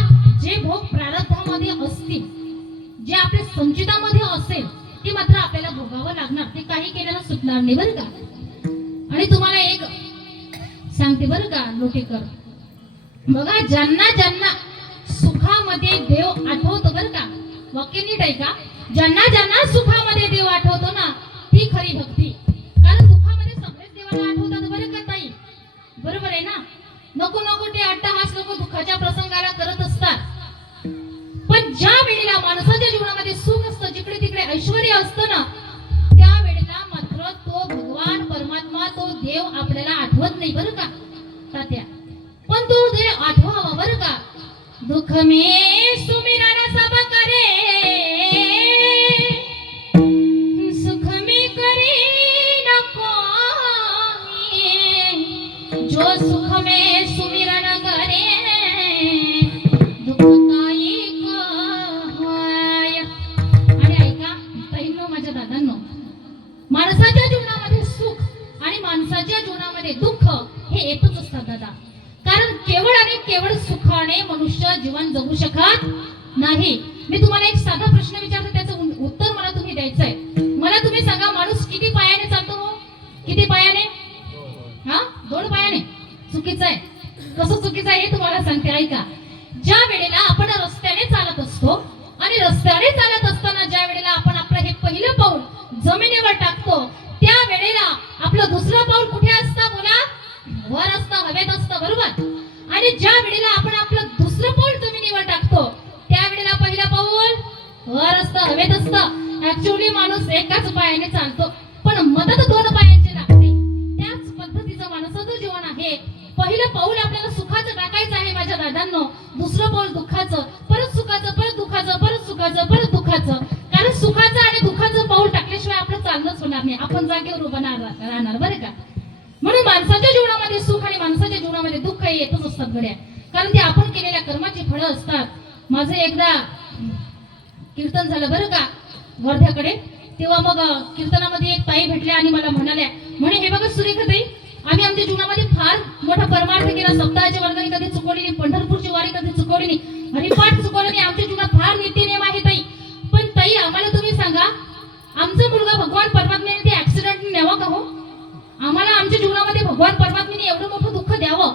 जे भोग प्रारब्धामध्ये असतील, जे आपल्या संचितामध्ये असेल ते मात्र आपल्याला भोगावं लागणार, ते काही केल्यानं सुटणार नाही बरं का. आणि तुम्हाला एक सांगते बरं का लोटेकर, बघा ज्यांना ज्यांना सुखामध्ये देव आठवतो बरं का, वाक्य नीट आहे का, ज्यांना ज्यांना सुखामध्ये देव आठवतो ना ती खरी भक्ती. कारण दुःखामध्ये सगळेच देवाला आठवतात बरं का ताई, बरोबर आहे ना. नको नको ते अट्टहास लोक दुःखाच्या प्रसंगाला करत असतात, पण ज्या वेळेला माणसाच्या जीवनामध्ये सुख असतं, जिकडे तिकडे ऐश्वर्य असतं ना, त्या वेळेला मात्र तो भगवान परमात्मा, तो देव आपल्याला आठवत नाही बरं का तात्या. पण तो देव आठवावा बरं का. दुःख में सुमिरन सब करे, सुख में करे न कोई, जो सुख में सुमिरन करे दुःख काही काय. आणि ऐका ताईंनो, माझ्या दादांनो, माणसाच्या जीवनामध्ये सुख आणि माणसाच्या जीवनामध्ये दुःख हे येतच असतात दादा. कारण केवळ आणि केवळ सुखाने मनुष्य जीवन जगू शकत नाही. मी तुम्हाला एक साधा प्रश्न विचारते, त्याचं उत्तर मला तुम्ही द्यायचंय. मला तुम्ही सांगा, माणूस किती पायाने चालतो हो? किती पायाने? हा, 2 पायाने. चुकीचं आहे. कसं चुकीचं आहे हे तुम्हाला सांगते, ऐका. ज्या वेळेला आपण रस्त्याने चालत असतो आणि रस्त्याने चालत असताना ज्या वेळेला आपण आपलं हे पहिलं पाऊल जमिनीवर टाकतो, त्या वेळेला आपलं दुसरं पाऊल कुठे असतं बोला? वर असतं, हवेत असतं, बरोबर. आणि ज्या वेळेला आपण आपलं दुसरं पाऊल जमिनीवर टाकतो त्या वेळेला पहिलं पाऊल वर असतं, हवेत असतं. ऍक्च्युअली माणूस एकाच पायाने चालतो पण मदत 2 पायांची लागते. त्याच पद्धतीचं माणसाचं जीवन आहे. पहिलं पाऊल आपल्याला सुखाचं टाकायचं आहे माझ्या दादांनो, दुसरं पाऊल दुःखाचं, परत सुखाचं, परत दुःखाचं, परत सुखाचं, परत दुःखाचं. कारण सुखाचं आणि दुःखाचं पाऊल टाकल्याशिवाय आपलं चालणंच होणार नाही, आपण जागेवर उभं राहणार बरं का. म्हणून माणसाच्या जीवनामध्ये सुख आणि माणसाच्या जीवनामध्ये दुःख हे येतच असतात गड्या, कारण ते आपण केलेल्या कर्माची फळं असतात. माझं एकदा कीर्तन झालं बरं का वर्ध्याकडे, तेव्हा मग कीर्तनामध्ये एक ताई भेटल्या आणि मला म्हणाल्या, म्हणे हे बघा सुरेखा ताई, आम्ही आमच्या जीवनामध्ये फार मोठा परमार्थ केला, सप्ताहाची वर्गणी कधी चुकवली नाही, पंढरपूरची वारी कधी चुकवली नाही, हरिपाठ चुकवलं नाही, आमच्या जीवनात फार नीतिनियम आहे ताई. पण ताई आम्हाला तुम्ही सांगा, आमचा मुलगा भगवान परमात्म्याने ते ऍक्सिडेंटने न्यावा का हो? आम्हाला आमच्या जीवनामध्ये भगवान परमात्म्याने एवढं मोठं दुःख द्यावं?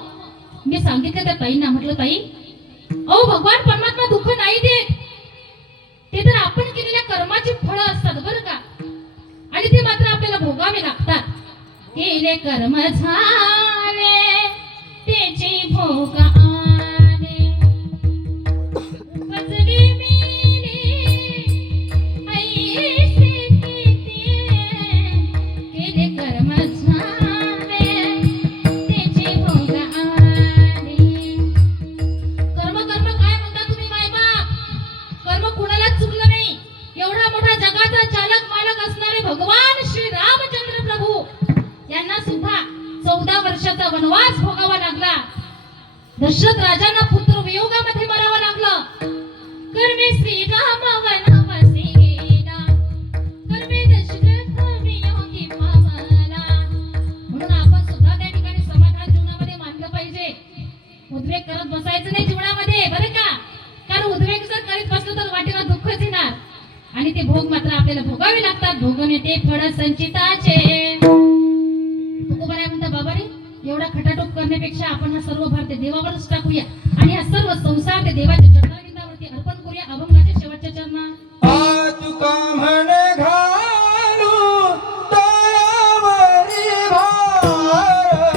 मी सांगितलं त्या ताईंना, म्हटलं ताई, अहो भगवान परमात्मा दुःख नाही देत, ते तर आपण केलेल्या कर्माची फळं असतात बरं का. आणि ते मात्र आपल्याला भोगावे लागतात. केले कर्म झाले त्याचे भोग आले, बजली मेली ऐसे किती, केले कर्म झाले त्याचे भोग आले. कर्म कर्म काय म्हणता तुम्ही मायबाप? कर्म कुणालाच चुकलं नाही. एवढा मोठा जगाचा चालक मालक असणारे भगवान श्री रामचंद्र प्रभू यांना सुद्धा 14 वर्षाचा वनवास भोगावा लागला. दशरथ राजांना पुत्र वियोगामध्ये मरावं लागलं. कर्मे श्रीराम वनवासी गेला, कर्मे दशरथ वियोगी पावला. म्हणून आपण सुद्धा त्या ठिकाणी समाधान जीवनामध्ये मानलं पाहिजे. उद्वेग करत बसायचं नाही जीवनामध्ये बरं का. कारण उद्वेग जर करीत बसलं तर वाटेला दुःखच येणार आणि ते भोग मात्र आपल्याला भोगावे लागतात. भोगून येते फळ संचिताचे. तुकोबाराय म्हणता, बाबा रे, एवढा खटाटोप करण्यापेक्षा आपण हा सर्व भार ते देवावरच टाकूया आणि हा सर्व संसार ते देवाच्या चरणाविंदावरती अर्पण करूया. अभंगाच्या शेवटच्या चरणात तुका म्हणे घालू तयावरी भार,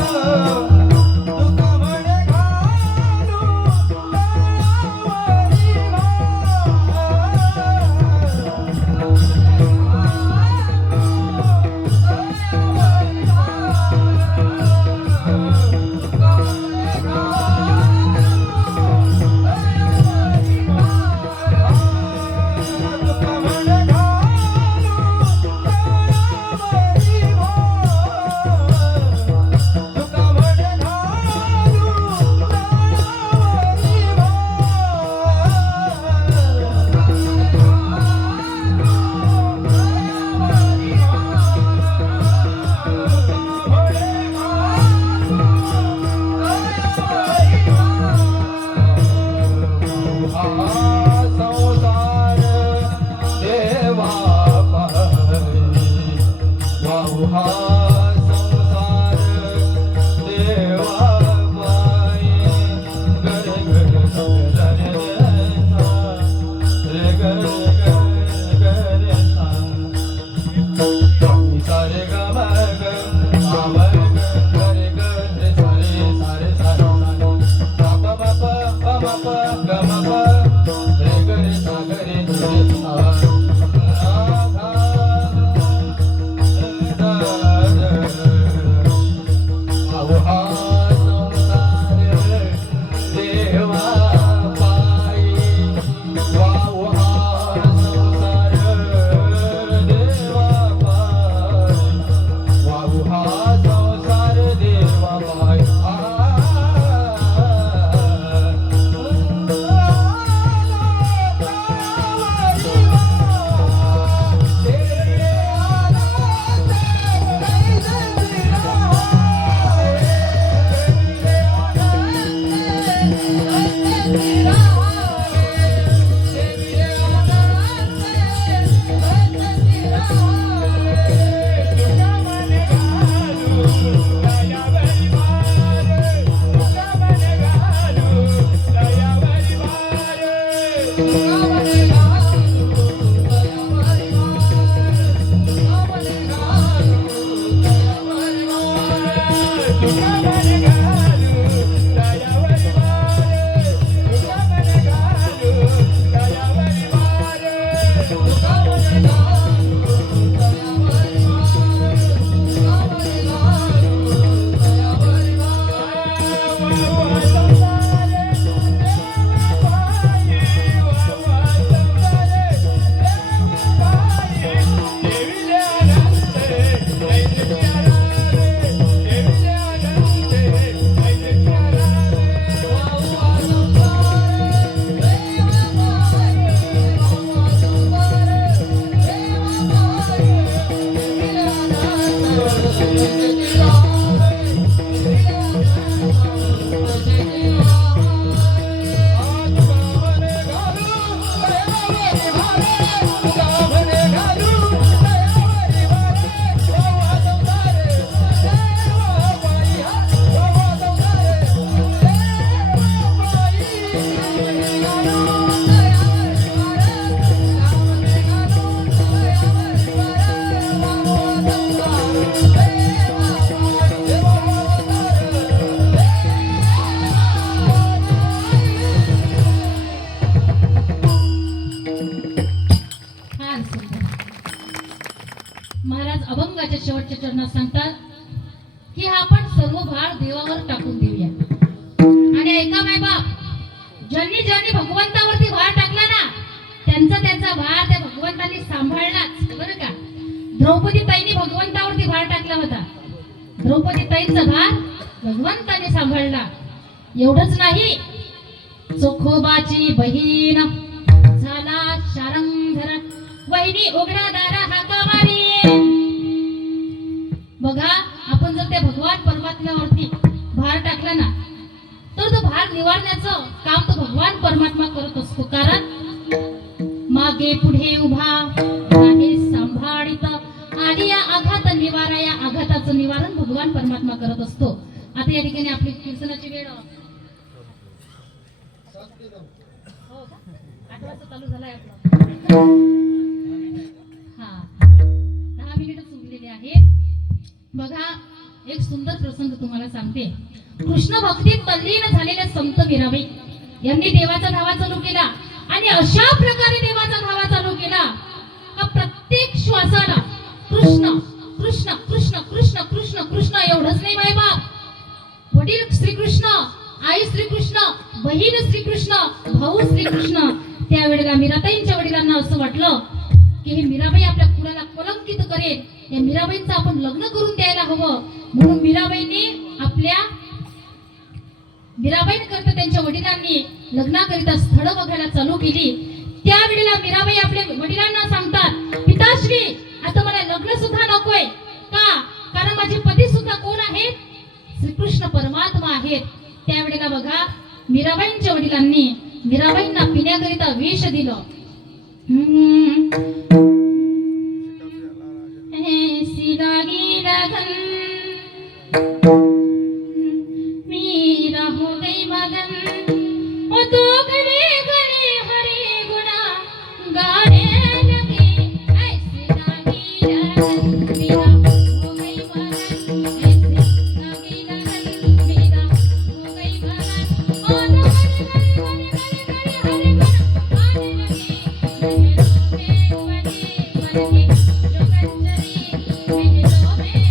तुका म्हणे घालू तयावरी भार. हा संसार देवा बाई गर गर रे गर गर सा सारे ग म ग आ म ग रे ग रे सारे सारे सारे सा प प प प म प ग म प रे ग रे सा ग रे रे सा आ धा दा आहो हा संसार देवा बाई वाहो हा संसार देवा बाई वाहो हा संसार देवा बाई फार सुंदर. महाराज अभंगाच्या शेवटच्या चरणात सांगतात की हा आपण सर्व भार देवावर टाकून देऊया. आणि ऐका माय बाप, ज्यांनी ज्यांनी भगवंतावरती भार टाकला ना त्यांचा भार त्या भगवंतांनी सांभाळलाच बरं का. द्रौपदी ताईंनी भगवंतावरती भार टाकला होता. द्रौपदी ताईंचा भार भगवंताने सांभाळला. एवढंच नाही, चोखोबाची बहीण झाला शारंगधर, वहिनी उघडा दारा हाका मारी. बघा, आपण जर त्या भगवान परमात्म्यावरती भार टाकला ना तर तो भार निवारण्याचं काम तो भगवान परमात्मा करत असतो. कारण मागे पुढे उभा नाही सांभाळित, आली या आघात निवारा, या आघाताचं निवारण भगवान परमात्मा करत असतो. आता या ठिकाणी आपली कीर्तनाची वेळ 8 वाजता चालू झालाय आपला. हा, 10 मिनिटं चुकलेले आहेत. बघा, एक सुंदर प्रसंग तुम्हाला सांगते. कृष्ण भक्तीत तल्लीन झालेले संत मीराबाई यांनी देवाचा धावा चालू केला. आणि अशा प्रकारे देवाचा धावा चालू केला का प्रत्येक श्वासाला कृष्ण कृष्ण कृष्ण कृष्ण कृष्ण कृष्ण. एवढंच नाही माय बाप, वडील श्रीकृष्ण, आई श्रीकृष्ण, बहीण श्रीकृष्ण, भाऊ श्रीकृष्ण. त्यावेळेला मीराबाईंच्या वडिलांना असं वाटलं की हे मीराबाई आपल्या कुळाला कलंकित करेल, या मीराबाईंचं आपण लग्न करून द्यायला हवं. म्हणून मीराबाईंकरता त्यांच्या वडिलांनी लग्नाकरिता स्थळ बघायला चालू केली. त्यावेळेला मीराबाई आपल्या वडिलांना सांगतात, पिताश्री आता मला लग्न सुद्धा नकोय. का? कारण माझे पती सुद्धा कोण आहेत? श्रीकृष्ण परमात्मा आहेत. त्यावेळेला बघा, मीराबाईंच्या वडिलांनी मीराबाईंना पिण्याकरिता विष दिलं. ऐसी लागी लगन मेरा हो गई मगन ओ तो गले गले हरे गुना गाने लगे ऐसी लागी लगन मेरा हो गई मगन ऐसी लागी लगन मेरा हो गई मगन ओ तो गले गले हरे गुना गाने लगे महलों में पले बन के जो कंजरी महलों में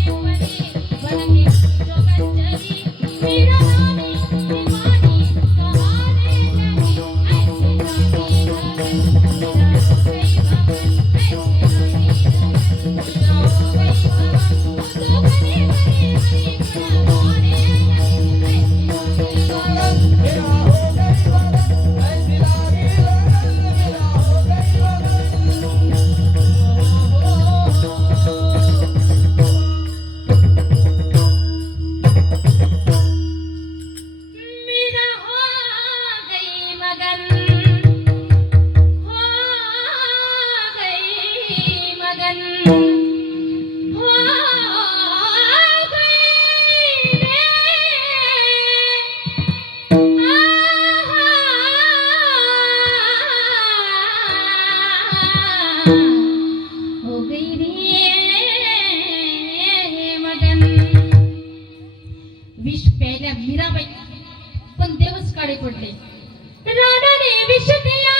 पले बन के जो कंजरी मेरा रानी दीवानी कहाने लगी ऐसे लागी लगन मेरा हो गई भवन ऐसे लागी लगन मेरा हो गई भवन ओ तो गले गले हरे गुना गाने लगे ऐसे लागी लगन मेरा हो गई मगन ऐसी लागी लगन मेरा हो गई मेरा हो गई मगन हो गई मगन हो गई रे हो गई रे मगन विष प्यायल्या मीराबाई पण देवच काळे पडले राणाने विष दिया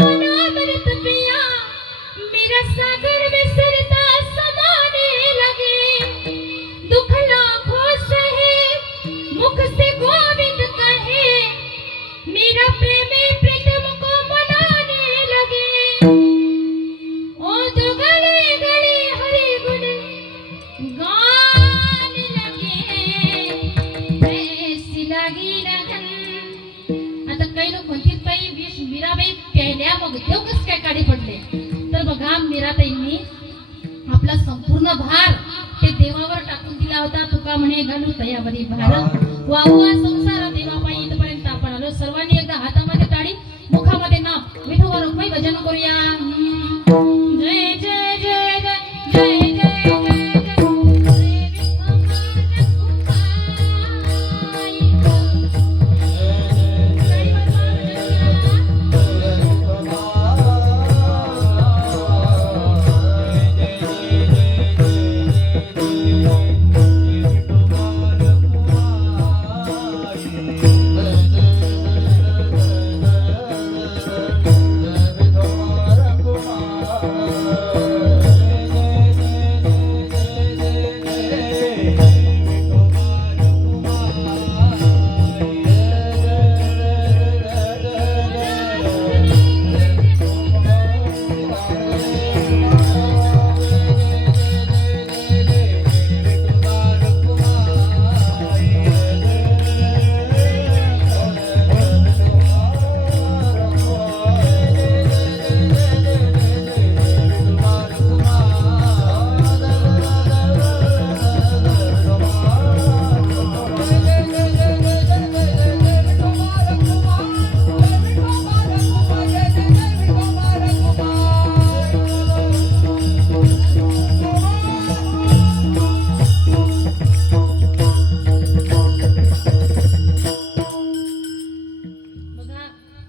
मनामृत पिया मेरा सागर में सरता समाने लगे दुख लाखों सहे मुख से गोविंद कहे मेरा प्रेमी प्रीतम को मनाने लगे ओ तो गले गले हरे गुण गाने लगे ऐसी लागी लगन आता काही लोक म्हणतील बाई विष मीराबाई प्यायल्या मग देव कस काय काढे पडले तर बघा मीराताईंनी आपला संपूर्ण भार ते देवावर टाकून दिला होता तुका म्हणे घालू तयावरी भार वाहुआ संसार देवापायी इथपर्यंत आपण आलो सर्वांनी एकदा हातामध्ये टाळी मुखामध्ये नाम विठोबा रुक्माई भजन करूया जय जय जय जय जय जय जय जय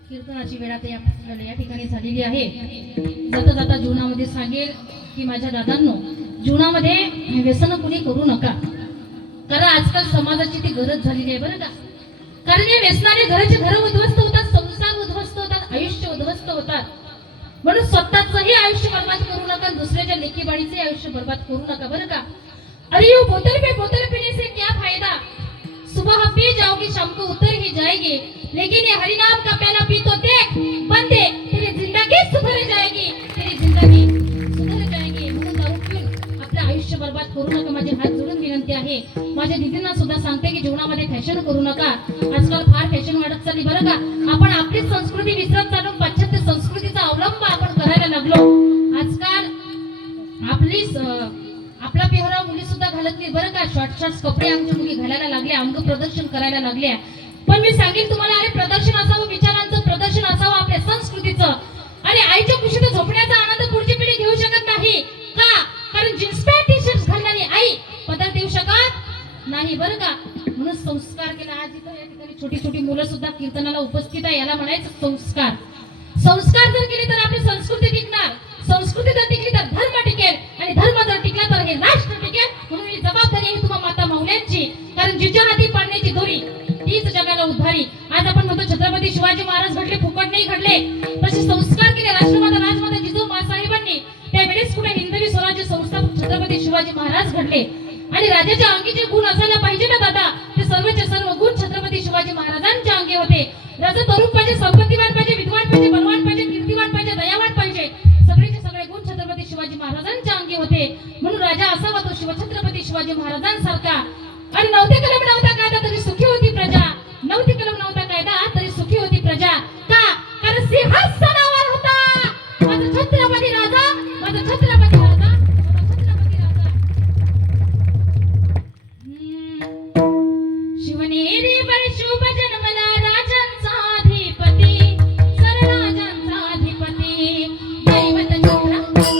कीर्तनाची वेळ आता या ठिकाणी झालेली आहे जाता जाता जीवनामध्ये सांगेल की माझ्या दादांनो जीवनामध्ये व्यसन कुणी करू नका कारण आजकाल समाजाची ती गरज झालेली आहे बरं का कारण या व्यसनाने घराचे घर उद्ध्वस्त होतात संसार उद्ध्वस्त होतात आयुष्य उद्ध्वस्त होतात म्हणून स्वतःचंही आयुष्य बर्बाद करू नका दुसऱ्याच्या लेकीबाळीचे आयुष्य बर्बाद करू नका बरं का अरे यो बोतल पीने से क्या फायदा सुबह पी जाओगी शाम को उतर ही जाएगी लेकिन ये हरिनाम का प्याला पी तो देख बंदे तेरी जिंदगी सुधर जाएगी तेरी जिंदगी सुधर जाएगी म्हणून दारू पिऊन आपलं आयुष्य बर्बाद करू नका माझे हात जोडून विनंती आहे माझ्या दीदींना सुद्धा सांगते की जीवनामध्ये फॅशन करू नका आजकाल फार फॅशन वाढत चालली बरं का आपण आपली संस्कृती विसरत चालू पाश्चात्य संस्कृतीचा अवलंब आपण करायला लागलो आजकाल आपली आपला पेहराव मुली सुद्धा घालत नाही बरं का शॉर्ट कपडे आमच्या मुली घालायला लागल्या अंग प्रदर्शन करायला लागल्या पण मी सांगेन तुम्हाला अरे प्रदर्शन असावं विचारांचं प्रदर्शन असावं आपल्या संस्कृतीचं आणि आईच्या कुशीत झोपण्याचा आनंद पुढची पिढी घेऊ शकत नाही का कारण जीन्स मुलं सुद्धा कीर्तनाला उपस्थित आहे, याला म्हणायचं संस्कार. संस्कार जर केले तर आपली संस्कृती टिकणार, संस्कृती जर टिकली तर धर्म टिकेल, आणि धर्म जर टिकला तर हे राष्ट्र टिकेल. म्हणून ही जबाबदारी आहे तुम्हा माता मौल्यांची, कारण जिच्या हाती पाडण्याची दोरी तीच जगाला उद्धारी. आज आपण म्हणतो छत्रपती शिवाजी महाराज घडले, फुकट नाही घडले, तसे संस्कार केले राष्ट्रमाता राजमाता जिजाऊ साहेबांनी. त्यावेळेस कुठे हिंदवी स्वराज्य संस्थापक छत्रपती शिवाजी महाराज घडले. आणि राजाच्या अंगी जे गुण असायला पाहिजे ना दादा, ते सर्वचे सर्व गुण छत्रपती शिवाजी महाराजांच्या अंगी होते. राजा तरुण पाहिजे, संपत्तीवान पाहिजे, विद्वान पाहिजे, बलवान पाहिजे, कीर्तिवान पाहिजे, दयावान पाहिजे, सगळेचे सगळे गुण छत्रपती शिवाजी महाराजांच्या अंगी होते. म्हणून राजा असावा तो शिवछत्रपती शिवाजी महाराजांसारखा. आणि नव्हते कलम नव्हता कायदा तरी सुखी होती प्रजा, नव्हती कलम नव्हता कायदा तरी सुखी होती प्रजा. का? कारण सिंहासनावर होता माझा छत्रपती राजा, माझा छत्रपती राजा, माझा छत्रपती राजा. शिवनेरी वर शुभ जन्मला राजांचा अधिपती, सरराजांचा अधिपती, दैवत छत्रपती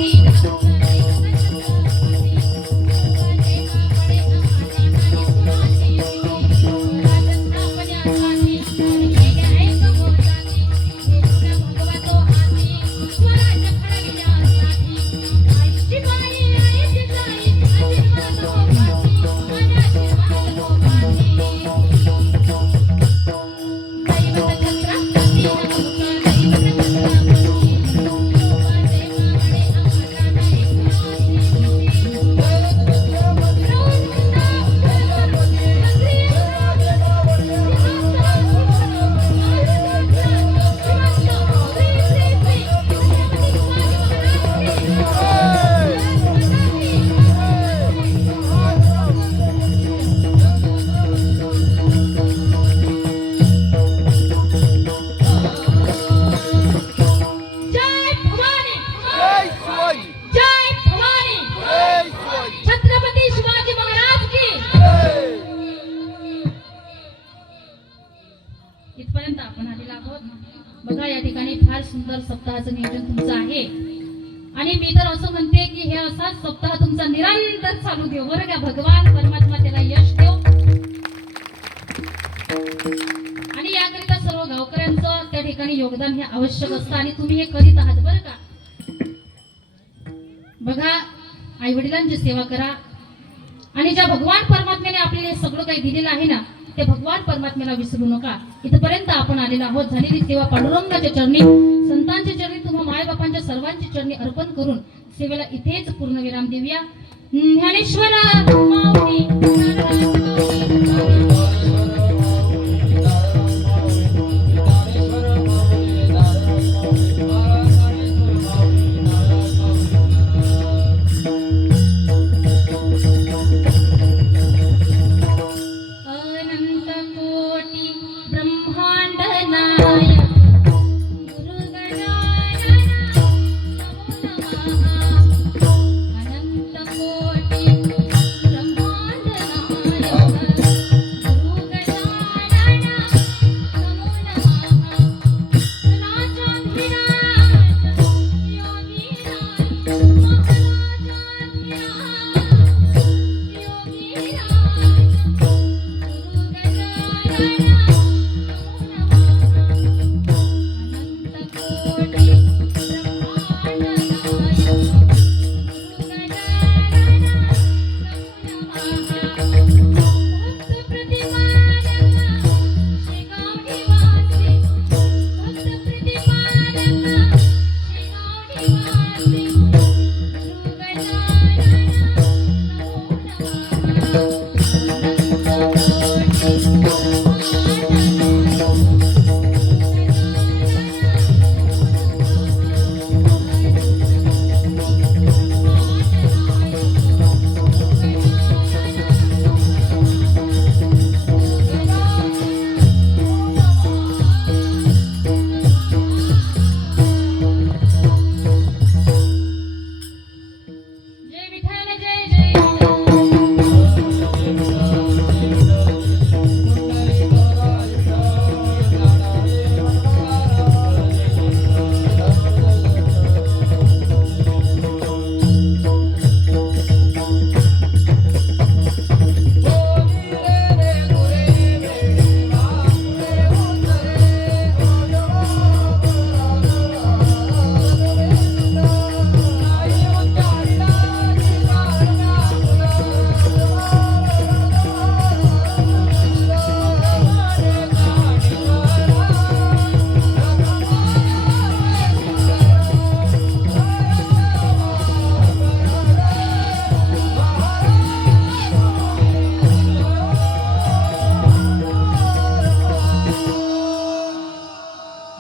इथपर्यंत आपण आलेलो आहोत. बघा या ठिकाणी फार सुंदर सप्ताहाचं नियोजन तुमचं आहे, आणि मी तर असं म्हणते की हे असाच सप्ताह तुमचा निरंतर चालू देव बरं का. भगवान परमात्मा त्याला यश देव. आणि याकरिता सर्व गावकऱ्यांचं त्या ठिकाणी योगदान हे आवश्यक असतं, आणि तुम्ही हे करीत आहात बरं का. बघा आई वडिलांची सेवा करा, आणि ज्या भगवान परमात्म्याने आपल्याला हे सगळं काही दिलेलं आहे ना, ते भगवान परमात्म्याला विसरू नका. इथपर्यंत आपण आलेलो आहोत. झालेली सेवा पांडुरंगाच्या चरणी, संतांच्या चरणी, तुम्हा मायबापांच्या सर्वांच्या चरणी अर्पण करून सेवेला इथेच पूर्णविराम देऊया. ज्ञानेश्वरा माऊली